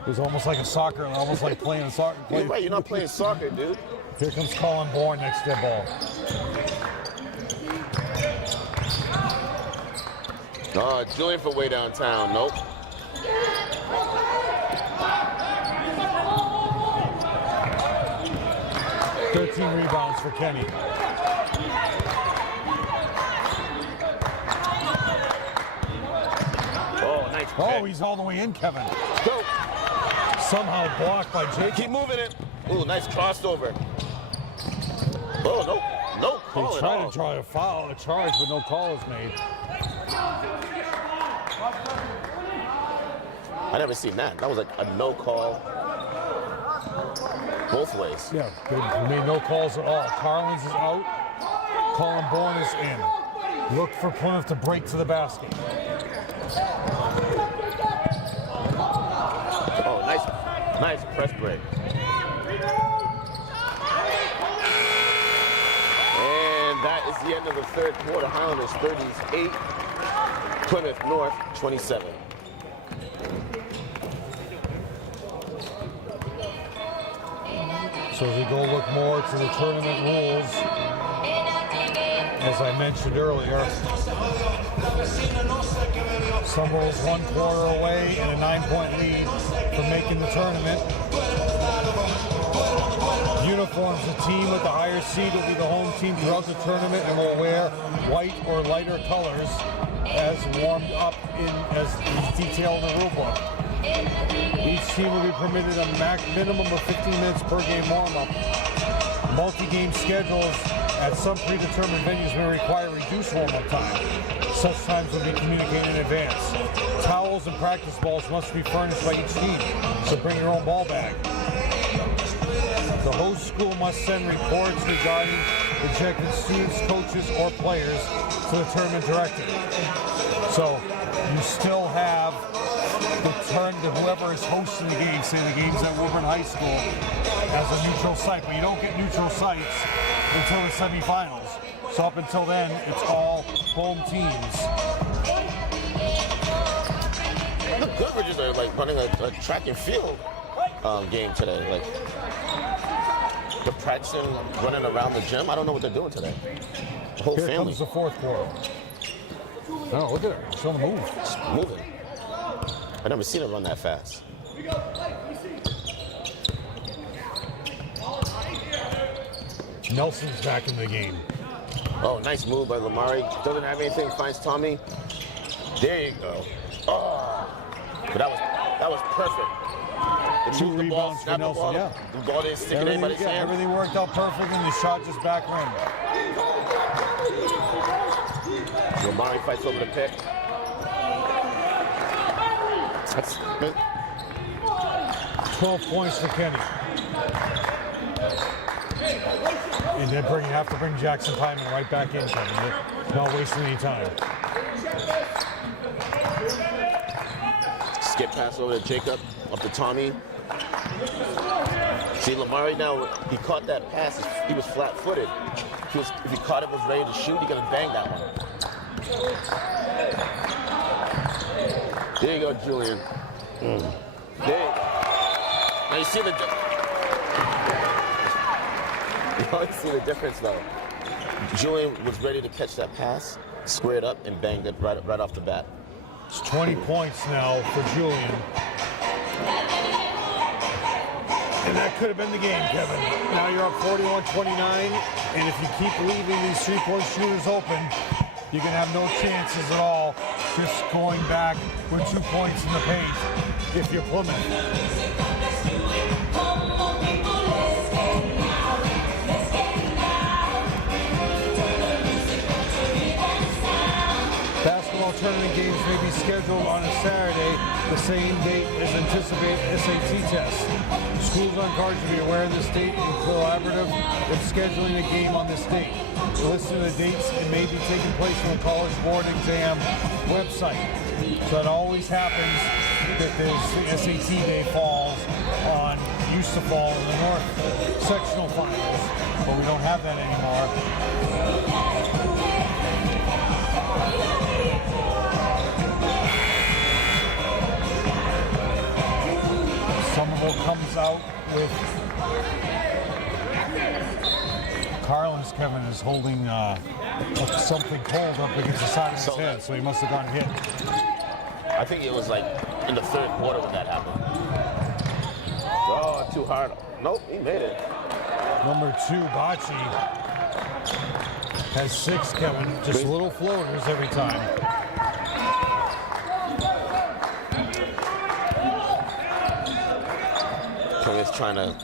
It was almost like a soccer, almost like playing soccer. You're right, you're not playing soccer, dude. Here comes Colin Bourne next to the ball. Julian for way downtown. Nope. $13 rebounds for Kenny. Oh, nice. Oh, he's all the way in, Kevin. Go. Somehow blocked by Jake. Keep moving it. Ooh, nice crossover. Oh, no call They at tried all. to try a foul, a charge, but no call was made. I never seen that. That was like a no call both ways. Yeah, they made no calls at all. Carlins is out. Colin Bourne is in. Look for Plymouth to break to the basket. Oh, nice press break. And that is the end of the third quarter. Highlanders 38, Plymouth North 27. So as we go look more to the tournament rules, as I mentioned earlier, some rules 1 quarter away and a 9-point lead from making the tournament. Uniforms, the team with the higher seed will be the home team throughout the tournament and will wear white or lighter colors as warmed up as detailed in the rule book. Each team will be permitted a minimum of 15 minutes per game warm-up. Multi-game schedules at some predetermined venues may require reduced warm-up time. Such times will be communicated in advance. Towels and practice balls must be furnished by each team, so bring your own ball bag. The host school must send reports regarding rejected students, coaches, or players to the tournament director. So you still have turn to whoever is hosting the game. Say the game's at Woburn High School as a neutral site, but you don't get neutral sites until the semifinals. So up until then, it's all home teams. The Goodridges are like running a track and field game today. Like they're practicing running around the gym. I don't know what they're doing today. The whole Here family. comes the fourth quarter. Oh, look at it. It's on the move. It's moving. I've never seen it run that fast. Nelson's back in the game. Oh, nice move by Lamari. Doesn't have anything. Finds Tommy. There you go. Oh, but that was perfect. They Two moved the ball, rebounds for snapped the Nelson, ball. yeah. The ball didn't stick in anybody's hand. Everything worked out perfect, and the shot just back rim. Lamari fights over the pick. That's 12 points for Kenny. And then you have to bring Jackson Pyman right back in, Kevin. Not wasting any time. skip pass over to Jacob, up to Tommy. See, Lamari now, he caught that pass. He was flat-footed. If he caught it, was ready to shoot, he could have banged that one. There you go, Julian. There you go. Now you see the difference, though. Julian was ready to catch that pass, squared up, and banged it right off the bat. It's 20 points now for Julian. And that could have been the game, Kevin. Now you're up 41-29, and if you keep leaving these three-point shooters open, you can have no chances at all just going back with 2 points in the paint if you're Plymouth. Basketball tournament games may be scheduled on a Saturday, the same date as anticipated SAT test. Schools are encouraged to be aware of this date and collaborative in scheduling a game on this date. Listen to the dates and may be taking place on the College Board exam website. So it always happens that this SAT day falls on, used to fall in the North sectional finals, but we don't have that anymore. Somerville comes out with Carlin's. Kevin is holding something cold up against the side of his head, so he must have gotten hit. I think it was like in the third quarter when that happened. Oh, too hard. Nope, he made it. Number 2, Bocce, has 6, Kevin. Just little floaters every time. Plymouth trying to...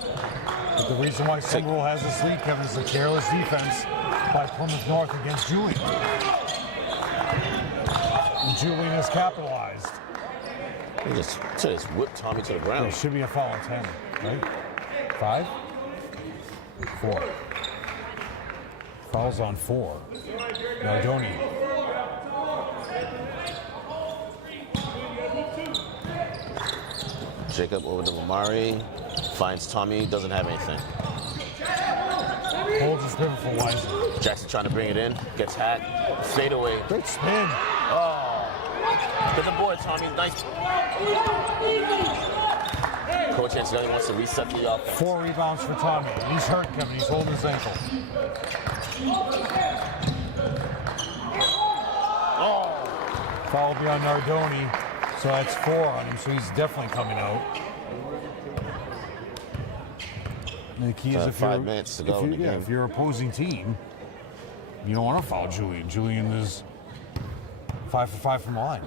But the reason why Somerville has this lead, Kevin, is the careless defense by Plymouth North against Julian. And Julian has capitalized. He just whipped Tommy to the ground. There should be a foul on 10, right? 5? 4. Foul's on 4. Nardoni. Jacob over to Lamari. Finds Tommy, doesn't have anything. Holds his pivot for Wiseman. Jackson trying to bring it in, gets hacked. Fade away. Good spin. Oh. Get the board, Tommy. Nice. Coach Anceloni wants to reset the offense. 4 rebounds for Tommy. He's hurt, Kevin. He's holding his ankle. Oh. Foul will be on Nardoni. So that's 4 on him, so he's definitely coming out. And the key is if 5 minutes to go in the game. If you're opposing team, you don't want to foul Julian. Julian is 5 for 5 from the line.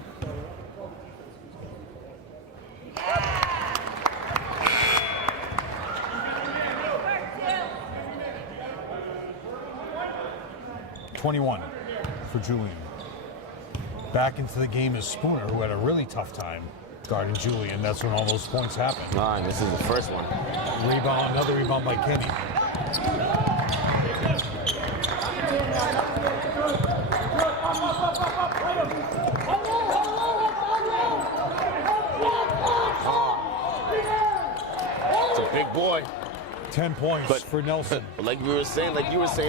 .21 for Julian. Back into the game is Spooner, who had a really tough time guarding Julian. That's when all those points happen. And this is the first one. Rebound, another rebound by Kenny. big boy. 10 points for Nelson. But like you were saying the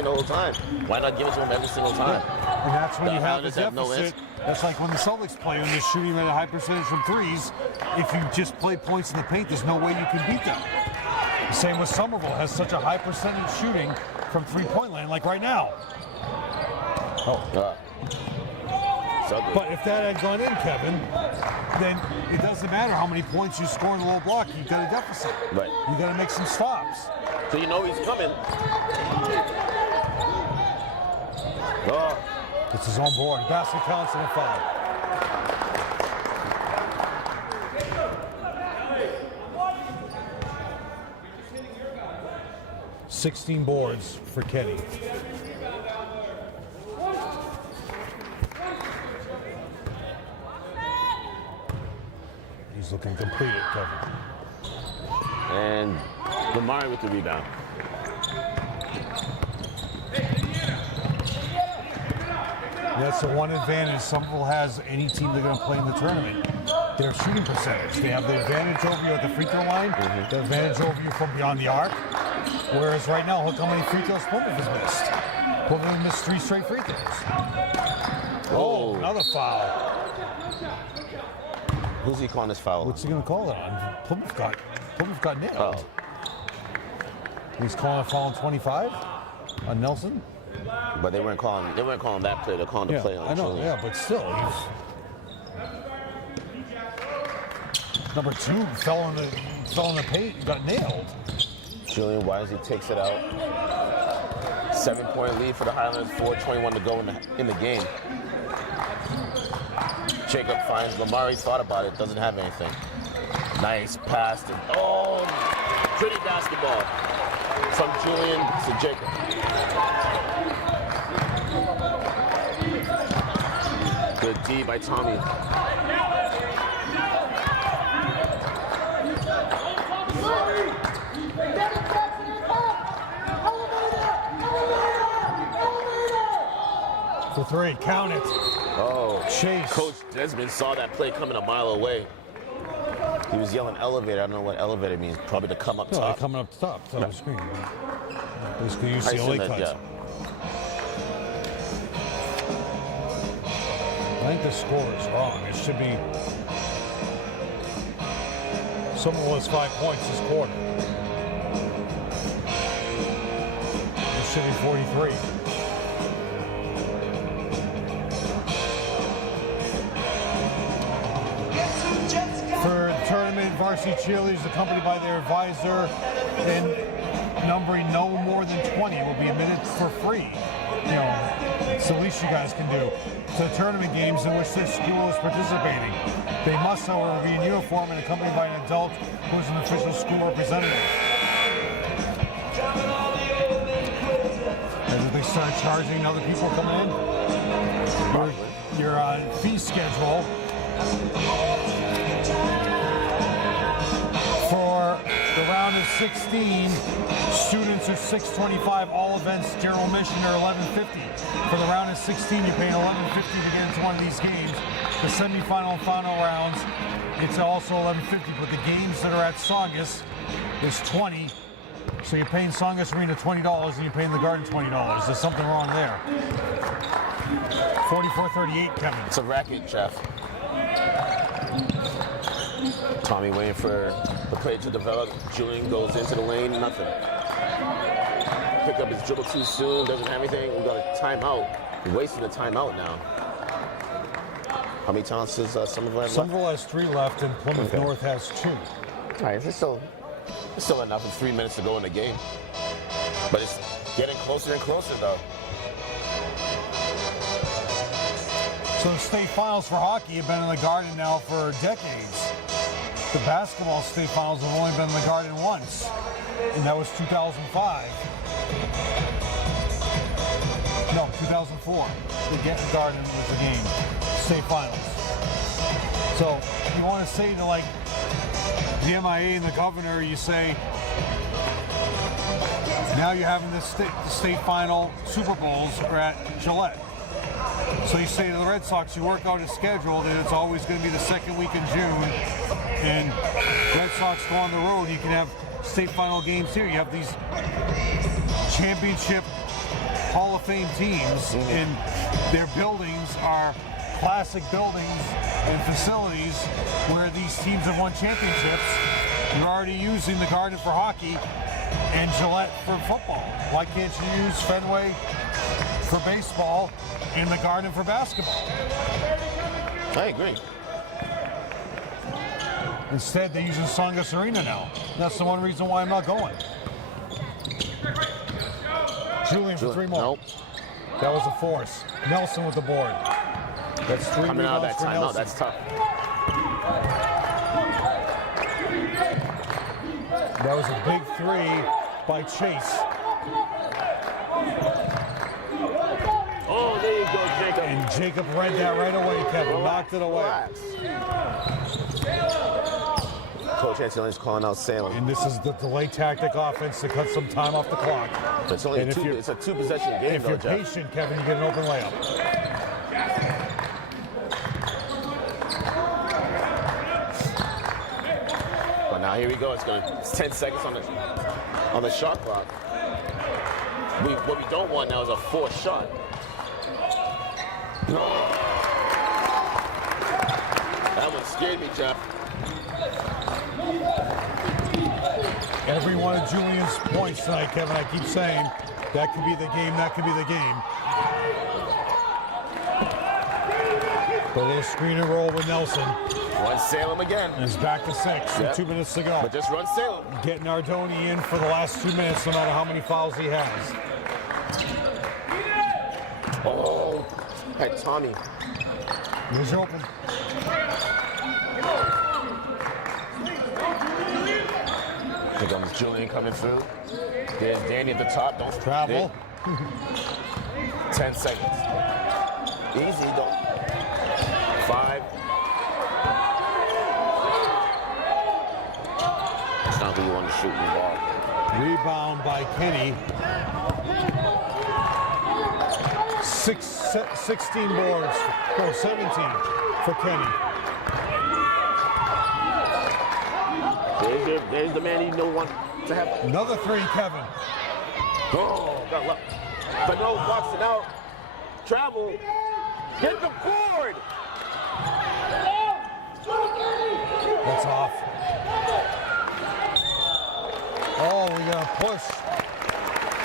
whole time, why not give it to him every single time? And that's when you have the Highlanders have no deficit. That's like when the Celtics play, when they're shooting at a high percentage from threes. If you just play points in the paint, there's no way you can beat them. The same with Somerville, has such a high percentage shooting from three-point land, like right now. But if that had gone in, Kevin, then it doesn't matter how many points you score in the low block. You've got a deficit. Right. You got to make some stops. So you know he's coming. Oh. It's his own board. Basket counts and a foul. $16 boards for Kenny. He's looking completed, Kevin. And Lamari with the rebound. That's the one advantage Somerville has any team they're going to play in the tournament. Their shooting percentage. They have the advantage over you at the free throw line, the advantage over you from beyond the arc. Whereas right now, look how many free throws Plymouth has missed. Plymouth has missed 3 straight free throws. Oh, another foul. Who's he calling this foul? What's he going to call it on? Plymouth got nailed. Oh. He's calling a foul on 25 on Nelson. But they weren't calling that play. They're calling the play on I know. Julian. Yeah, but still, number 2 fell in the paint and got nailed. Julian Wisely takes it out. 7-point lead for the Highlanders. 4:21 to go in the game. Jacob finds Lamari. Thought about it. Doesn't have anything. Nice pass. Pretty basketball from Julian to Jacob. Good D by Tommy. For 3, count it. Oh, Chase. Coach Desmond saw that play coming a mile away. He was yelling elevator. I don't know what elevator means. Probably to come up No, top. coming up top. Top of the screen. Basically, I assume UCLA that, cuts. yeah. I think the score is wrong. It should be. Someone has 5 points this quarter. It should be 43. For the tournament, varsity cheerleaders accompanied by their advisor and numbering no more than 20 will be admitted for free. You know, it's the least you guys can do. To tournament games in which this school is participating. They must, however, be in uniform and accompanied by an adult who is an official school representative. And if they start charging other people coming in, your fee schedule for the round of 16, students are $625. All events, general admission are $11.50. For the round of 16, you're paying $11.50 to get into one of these games. The semifinal and final rounds, it's also $11.50. But the games that are at Saugus is $20. So you're paying Saugus Arena $20 and you're paying the Garden $20. There's something wrong there. 44-38, Kevin. It's a racket, Jeff. Tommy waiting for the play to develop. Julian goes into the lane, nothing. Pick up his dribble too soon, doesn't have anything. We got a timeout. We're wasting a timeout now. How many times does Somerville have left? Somerville has 3 left and Plymouth North has 2. All right, it's still enough with 3 minutes to go in the game. But it's getting closer and closer, though. So the state finals for hockey have been in the Garden now for decades. The basketball state finals have only been in the Garden once, and that was 2005. No, 2004. The Garden was the game, state finals. So you want to say to like the MIA and the governor, you say, now you're having the state final Super Bowls are at Gillette. So you say to the Red Sox, you work out a schedule that it's always going to be the second week in June, and Red Sox go on the road, you can have state final games here. You have these championship Hall of Fame teams, and their buildings are classic buildings and facilities where these teams have won championships. You're already using the Garden for hockey and Gillette for football. Why can't you use Fenway for baseball and the Garden for basketball? I agree. Instead, they're using Songas Arena now. That's the one reason why I'm not going. Julian for 3 more. Nope. That was a force. Nelson with the board. That's 3 Coming out of rebounds that for timeout, Nelson. that's tough. That was a big 3 by Chase. Oh, there you go, Jacob. And Jacob read that right away, Kevin. Knocked it away. Relax. Coach Ancelotti's calling out Salem. And this is the delay tactic offense to cut some time off the clock. It's only And if it's a 2-possession game, If though, you're Jeff. patient, Kevin, you get an open layup. But now here we go. It's 10 seconds on the shot clock. What we don't want now is a forced shot. No. That one scared me, Jeff. Every one of Julian's points tonight, Kevin, I keep saying, that could be the game, that could be the game. A little screen and roll with Nelson. Run Salem again. And it's back to 6 with 2 minutes to go. But just run Salem. Getting Ardoni in for the last 2 minutes, no matter how many fouls he has. Oh, had Tommy. Here's your open. Here comes Julian coming through. There's Danny at the top. Don't Travel. 10 seconds. Easy, don't. 5. That's not who you want to shoot the ball. Rebound by Kenny. 16 boards. No, 17 for Kenny. There's the man you don't want to have. Another 3, Kevin. Oh, got luck. But no, box it out. Travel. Get the board. That's off. Oh, we're going to push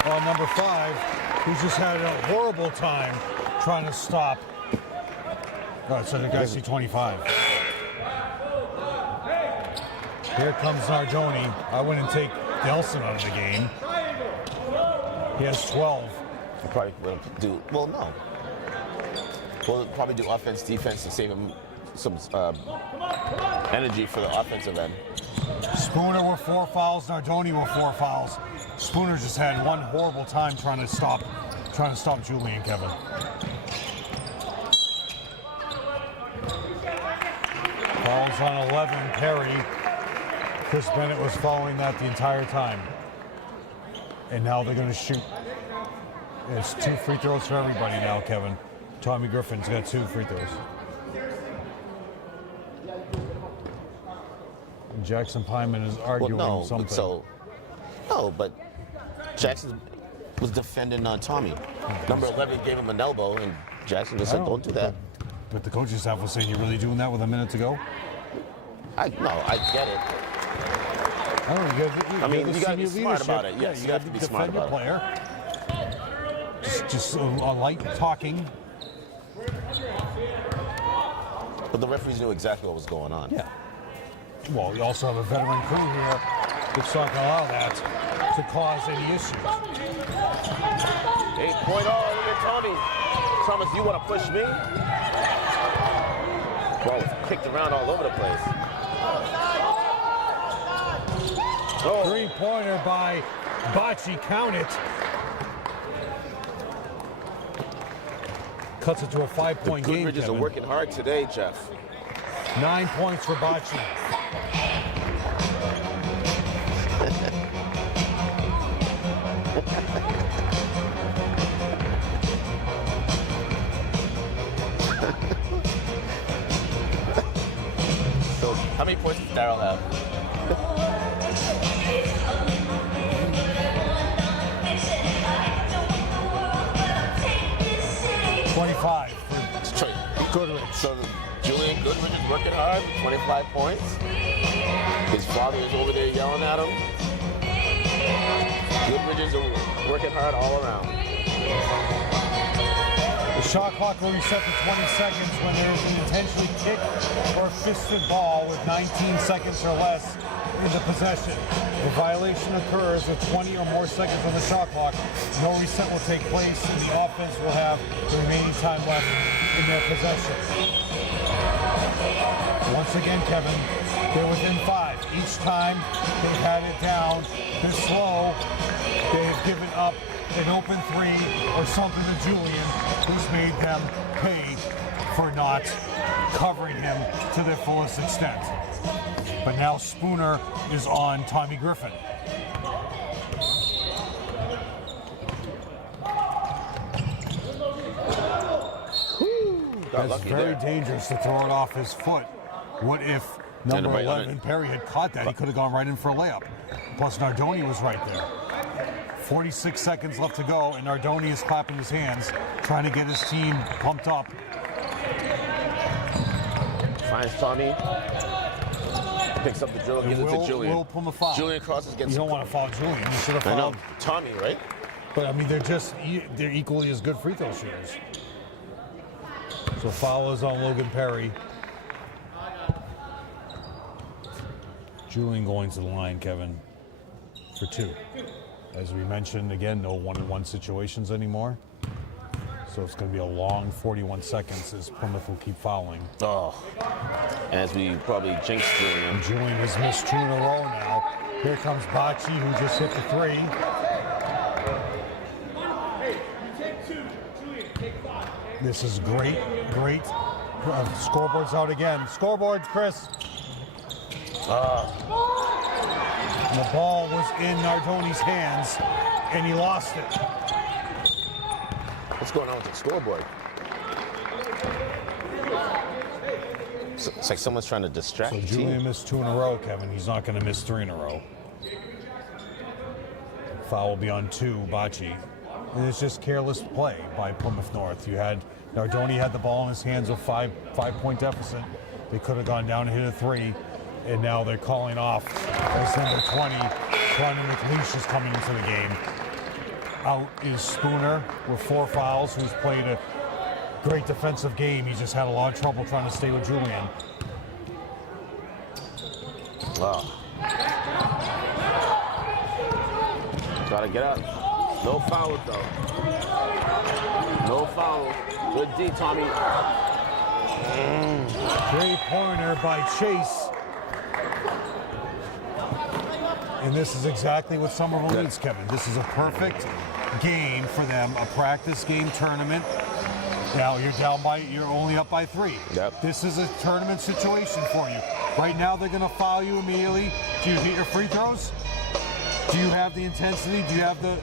on number 5, who's just had a horrible time trying to stop. All right, so the guy see 25. Here comes Nardoni. I wouldn't take Nelson out of the game. He has 12. We'll probably do, well, no. We'll probably do offense, defense, and save him some energy for the offensive end. Spooner with 4 fouls, Nardoni with 4 fouls. Spooner just had one horrible time trying to stop Julian, Kevin. Fouls on 11, Perry. Chris Bennett was following that the entire time. And now they're going to shoot. It's 2 free throws for everybody now, Kevin. Tommy Griffin's got 2 free throws. And Jackson Pyman is arguing something. No, but Jackson was defending Tommy. Number 11 gave him an elbow, and Jackson just said, don't do that. But the coaching staff was saying, you're really doing that with a minute to go? I get it. I don't know, You got to be smart about it. Yes, you have to be smart about it. Player. Just a light talking. But the referees knew exactly what was going on. Yeah. Well, you also have a veteran crew here that's not going to allow that to cause any issues. 8-point all, look at Tommy. Thomas, you want to push me? Ball was kicked around all over the place. Oh. 3-pointer by Bocce, count it. Cuts it to a 5-point game. Goodridges are working hard today, Jeff. 9 points for Bocce. So, how many points did Darryl Goodrich. So Julian Goodrich is working hard, 25 points. His father is over there yelling at him. Goodrich is working hard all around. The shot clock will reset to 20 seconds when there is an intentionally kicked or fisted ball with 19 seconds or less in the possession. If a violation occurs with 20 or more seconds on the shot clock, no reset will take place and the offense will have the remaining time left in their possession. Once again, Kevin, they're within 5. Each time they've had it down, they're slow. They've given up an open 3 or something to Julian, who's made them pay for not covering him to their fullest extent. But now Spooner is on Tommy Griffin. That's very dangerous to throw it off his foot. What if number 11, Perry, had caught that? He could have gone right in for a layup. Plus Nardoni was right there. 46 seconds left to go, and Nardoni is clapping his hands, trying to get his team pumped up. Finds Tommy. Picks up the dribble, gives it to Julian. Will pull a foul. Julian crosses against. You don't want to foul Julian. You should have I know. fouled Tommy, right? But I mean, they're equally as good free throw shooters. So foul is on Logan Perry. Julian going to the line, Kevin, for 2. As we mentioned, again, no 1-on-1 situations anymore. So it's going to be a long 41 seconds as Plymouth will keep fouling. Oh, as we probably jinxed Julian. And Julian has missed 2 in a row now. Here comes Bocci, who just hit the 3. This is great. Scoreboard's out again. Scoreboard, Chris. The ball was in Nardoni's hands, and he lost it. What's going on with the scoreboard? It's like someone's trying to distract So the Julian team. missed 2 in a row, Kevin. He's not going to miss 3 in a row. Foul will be on 2, Bocci. And it's just careless play by Plymouth North. Nardoni had the ball in his hands with 5-point deficit. They could have gone down and hit a 3. And now they're calling off as number 20, Quantum McLeish, is coming into the game. Out is Spooner with 4 fouls, who's played a great defensive game. He just had a lot of trouble trying to stay with Julian. Wow. Gotta get up. No fouls, though. No fouls. Good D, Tommy. Three-pointer by Chase. And this is exactly what Somerville needs, Kevin. This is a perfect game for them, a practice game tournament. Now you're only up by 3. Yep. This is a tournament situation for you. Right now they're going to foul you immediately. Do you hit your free throws? Do you have the intensity? Do you have the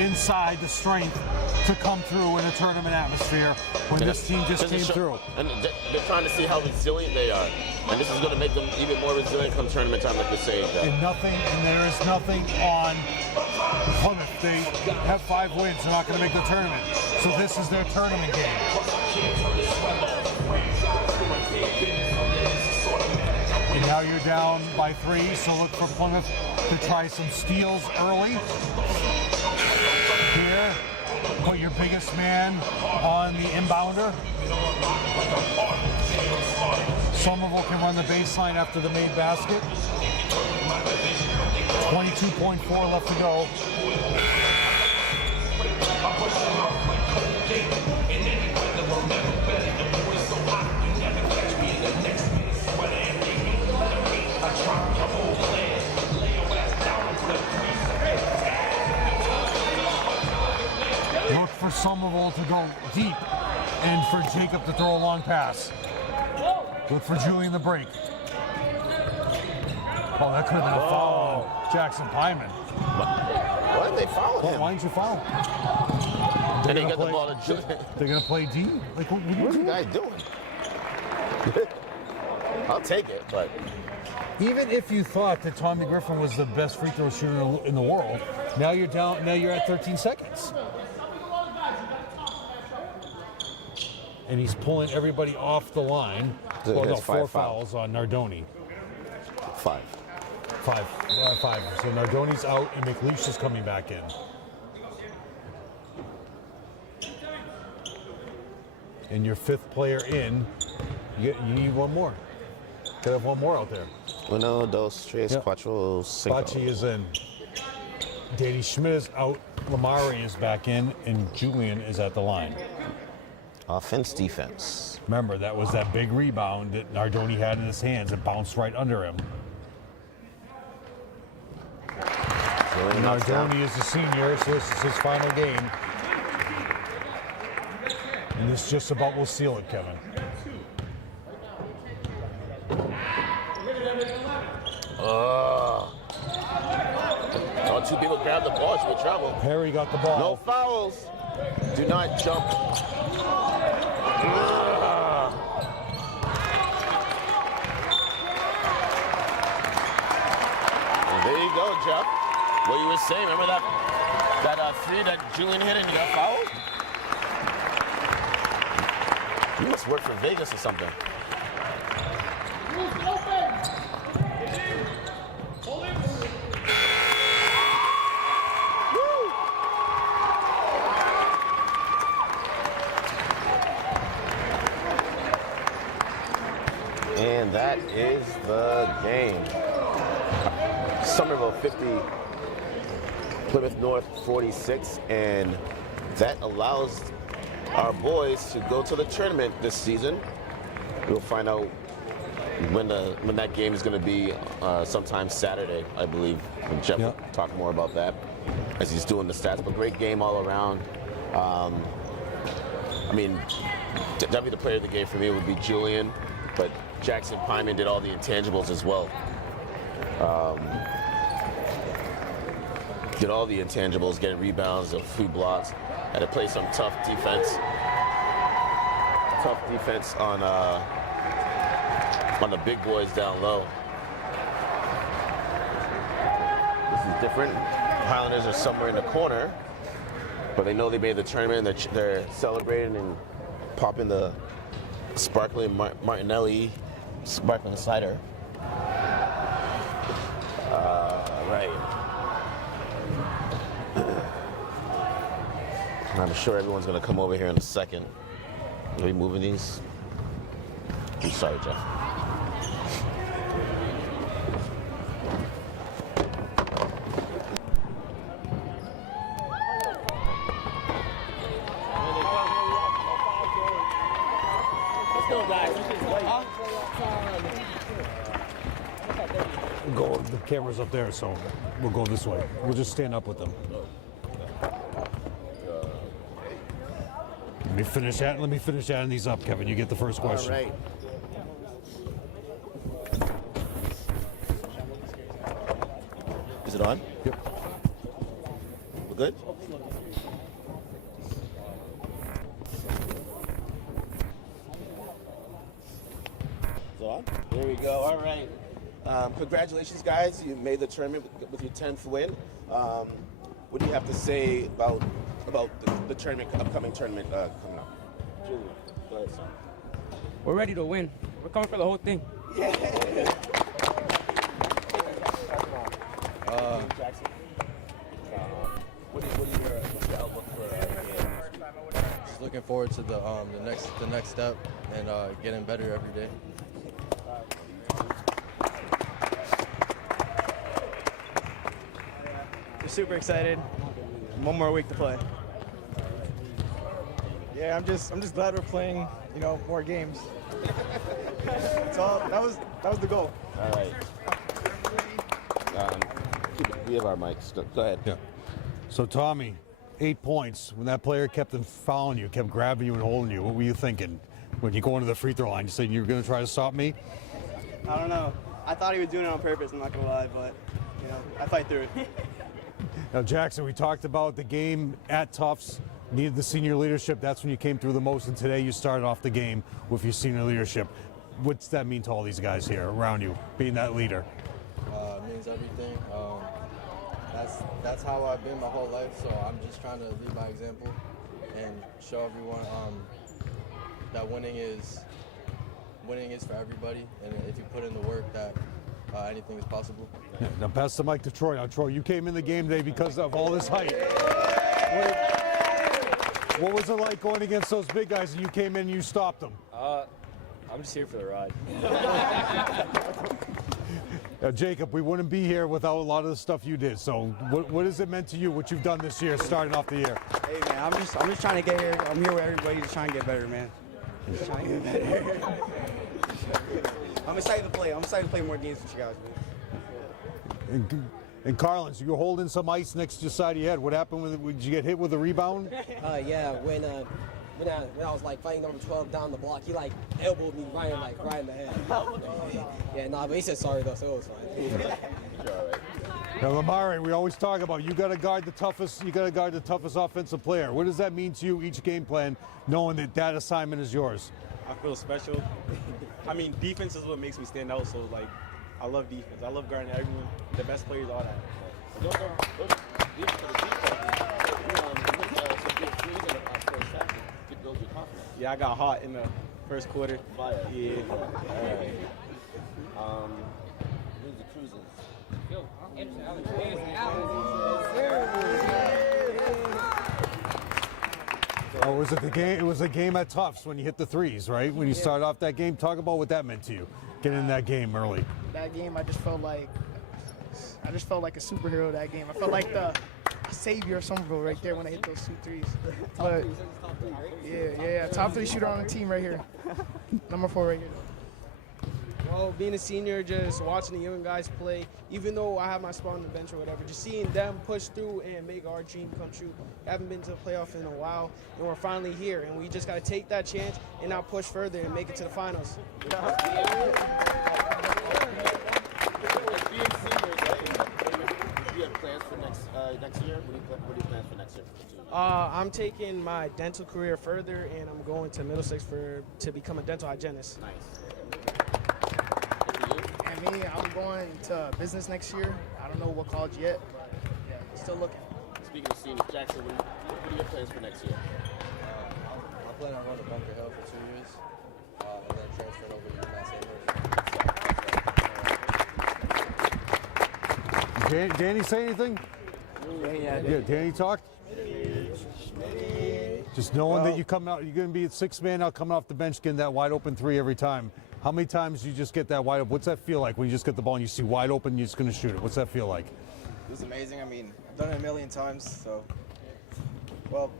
inside, the strength to come through in a tournament atmosphere when this team just came through? And they're trying to see how resilient they are. And this is going to make them even more resilient come tournament time, like you're saying. And there is nothing on Plymouth. They have 5 wins. They're not going to make the tournament. So this is their tournament game. And now you're down by 3, so look for Plymouth to try some steals early. Here, put your biggest man on the inbounder. Somerville can run the baseline after the made basket. 22.4 left to go. Look for Somerville to go deep and for Jacob to throw a long pass. Look for Julian the break. Oh, that could have been a foul on Jackson Pyman. Why did they foul him? Why didn't you foul? And they got the ball to Julian. They're going to play D? Like, what are you What's the doing? guy doing? I'll take it, but... Even if you thought that Tommy Griffin was the best free throw shooter in the world, now you're down. Now you're at 13 seconds. and he's pulling everybody off the line. So Well, no, that's 4 5 fouls on Nardoni. 5. 5. So Nardoni's out, and McLeish is coming back in. And your 5th player in, you need one more. Gotta have one more out there. 1, 2, 3, 4, 5. Bocce is in. Danny Schmidt is out. Lamari is back in, and Julian is at the line. Offense, defense. Remember, that was that big rebound that Nardoni had in his hands and bounced right under him. Julian knocks down. Nardoni is the senior, so this is his final game. And this just about will seal it, Kevin. Oh, 2 people grab the ball. It's good trouble. Perry got the ball. No fouls. Do not jump. Well, there you go, Jeff. What you were saying, remember that 3 that Julian hit and you got fouled? You must work for Vegas or something. And that is the game. Somerville 50, Plymouth North 46, and that allows our boys to go to the tournament this season. We'll find out when that game is going to be sometime Saturday, I believe. And Jeff will talk more about that as he's doing the stats. But great game all around. I mean, definitely the player of the game for me would be Julian, but Jackson Pyman did all the intangibles as well. Did all the intangibles, getting rebounds, a few blocks. Had to play some tough defense. Tough defense on the big boys down low. This is different. Highlanders are somewhere in the corner, but they know they made the tournament and they're celebrating and popping the sparkling Martinelli sparkling cider. Right. I'm sure everyone's going to come over here in a second. Are we moving these? I'm sorry, Jeff. Let's go, guys. We'll go, the camera's up there, so we'll go this way. We'll just stand up with them. Let me finish adding these up, Kevin. You get the first question. All right. Is it on? Yep. We're good? Is it on? There we go. All right. Congratulations, guys. You made the tournament with your 10th win. What do you have to say about the tournament, upcoming tournament coming up? Julian, go ahead, son. We're ready to win. We're coming for the whole thing. Yeah. Jackson. What's your outlook for the game? Just looking forward to the next step and getting better every day. We're super excited. One more week to play. Yeah, I'm just glad we're playing, more games. That was the goal. All right. We have our mics. Go ahead. Yeah. So Tommy, 8 points. When that player kept fouling you, kept grabbing you and holding you, what were you thinking? When you go into the free throw line, you saying you were going to try to stop me? I don't know. I thought he was doing it on purpose, I'm not going to lie, but, I fight through it. Now, Jackson, we talked about the game at Tufts, needed the senior leadership. That's when you came through the most, and today you started off the game with your senior leadership. What's that mean to all these guys here around you, being that leader? It means everything. That's how I've been my whole life, so I'm just trying to lead by example and show everyone that winning is for everybody, and if you put in the work, that anything is possible. Yeah, now pass the mic to Troy. Now, Troy, you came in the game today because of all this hype. What was it like going against those big guys and you came in and you stopped them? I'm just here for the ride. Jacob, we wouldn't be here without a lot of the stuff you did. So what has it meant to you, what you've done this year, starting off the year? Hey man, I'm just trying to get here. I'm here with everybody to try and get better, man. Just trying to get better. I'm excited to play. I'm excited to play more games with you guys, man. And Carlins, you were holding some ice next to the side of your head. What happened? Did you get hit with a rebound? Yeah, when I was like fighting number 12 down the block, he like elbowed me right in the head. Yeah, but he said sorry though, so it was fine. Now, Lamare, we always talk about you got to guard the toughest. You got to guard the toughest offensive player. What does that mean to you each game plan, knowing that assignment is yours? I feel special. I mean, defense is what makes me stand out. So like, I love defense. I love guarding everyone, the best players, all that. Yeah, I got hot in the first quarter. Yeah. All right. Who's the cruisers? Oh, was it the game? It was a game at Tufts when you hit the threes, right? When you started off that game. Talk about what that meant to you, getting in that game early. That game, I just felt like a superhero that game. I felt like the savior of Somerville right there when I hit those 2 threes. But yeah, top 3 shooter on the team right here. Number 4 right here. Well, being a senior, just watching the young guys play, even though I have my spot on the bench or whatever, just seeing them push through and make our dream come true. Haven't been to the playoff in a while, and we're finally here, and we just got to take that chance and now push further and make it to the finals. Being seniors, do you have plans for next year? What do you plan for next year? I'm taking my dental career further, and I'm going to Middlesex to become a dental hygienist. Nice. And me, I'm going to business next year. I don't know what college yet, but yeah, still looking. Speaking of seniors, Jackson, what are your plans for next year? I plan on going to Bunker Hill for 2 years, and then transferring over to Mass Amherst. Danny say anything? Yeah, Danny talked? Just knowing that you're going to be at 6 man now, coming off the bench, getting that wide open 3 every time. How many times do you just get that wide open? What's that feel like when you just get the ball and you see wide open and you're just going to shoot it? What's that feel like? It was amazing. I mean, I've done it a million times, so. Well,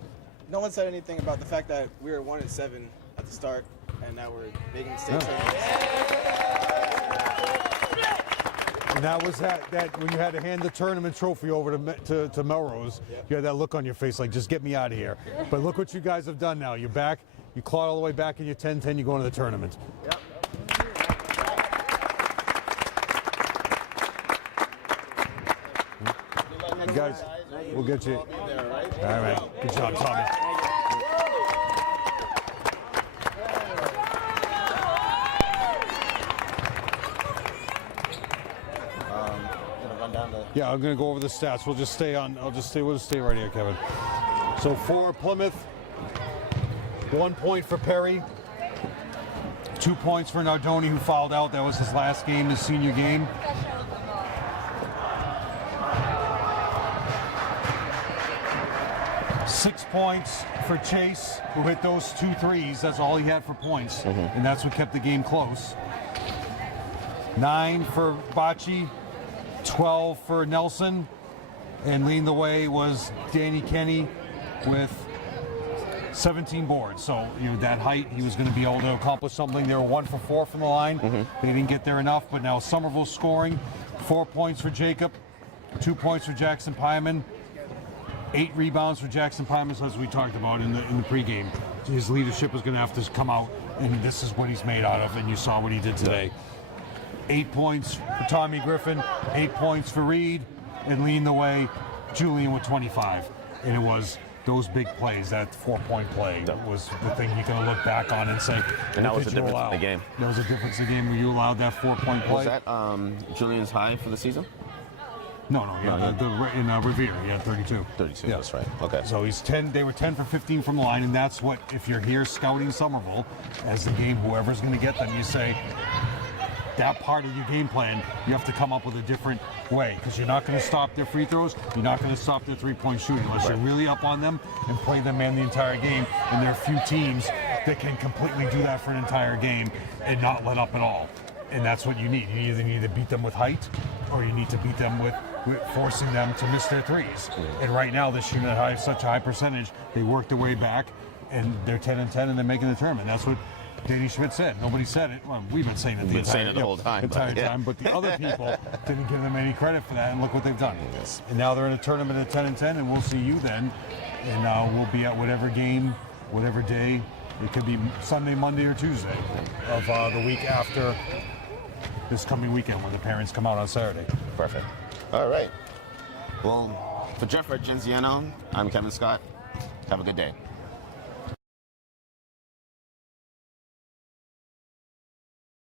no one said anything about the fact that we were 1-7 at the start, and now we're making the state tournament. And that was that when you had to hand the tournament trophy over to Melrose, you had that look on your face like, just get me out of here. But look what you guys have done now. You're back. You clawed all the way back in your 10-10. You go into the tournament. Yep. You guys, we'll get you. All right. Good job, Tommy. Yeah, I'm going to go over the stats. We'll just stay on. We'll just stay right here, Kevin. So for Plymouth, 1 point for Perry, 2 points for Nardoni, who fouled out. That was his last game, his senior game. Six points for Chase, who hit those 2 threes. That's all he had for points, and that's what kept the game close. 9 for Bocci, 12 for Nelson, and leading the way was Danny Kenny with 17 boards. So that height, he was going to be able to accomplish something. They were 1 for 4 from the line. They didn't get there enough, but now Somerville scoring. 4 points for Jacob, 2 points for Jackson Pyman, 8 rebounds for Jackson Pyman, as we talked about in the pregame. His leadership is going to have to come out, and this is what he's made out of, and you saw what he did today. 8 points for Tommy Griffin, 8 points for Reed, and leading the way, Julian with 25. And it was those big plays, that 4-point play, that was the thing you're going to look back on and say, and that was the difference in the game. That was the difference in the game where you allowed that 4-point play. Was that Julian's high for the season? No, in Revere, he had 32. 32, Yeah. that's right. Okay. So he's 10. They were 10 for 15 from the line, and that's what, if you're here scouting Somerville as the game, whoever's going to get them, you say that part of your game plan, you have to come up with a different way, because you're not going to stop their free throws, you're not going to stop their three-point shooting unless you're really up on them and play them man the entire game. And there are few teams that can completely do that for an entire game and not let up at all. And that's what you need. You either need to beat them with height, or you need to beat them with forcing them to miss their threes. And right now, they're shooting at such a high percentage, they work their way back, and they're 10 and 10, and they're making the tournament. That's what Danny Schmidt said. Nobody said it. Well, we've been saying it the whole time. But the other people didn't give them any credit for that, and look what they've done. Yes. And now they're in a tournament at 10 and 10, and we'll see you then. And we'll be at whatever game, whatever day. It could be Sunday, Monday, or Tuesday of the week after this coming weekend when the parents come out on Saturday. Perfect. All right. Well, for Jeff Genziano, I'm Kevin Scott. Have a good day.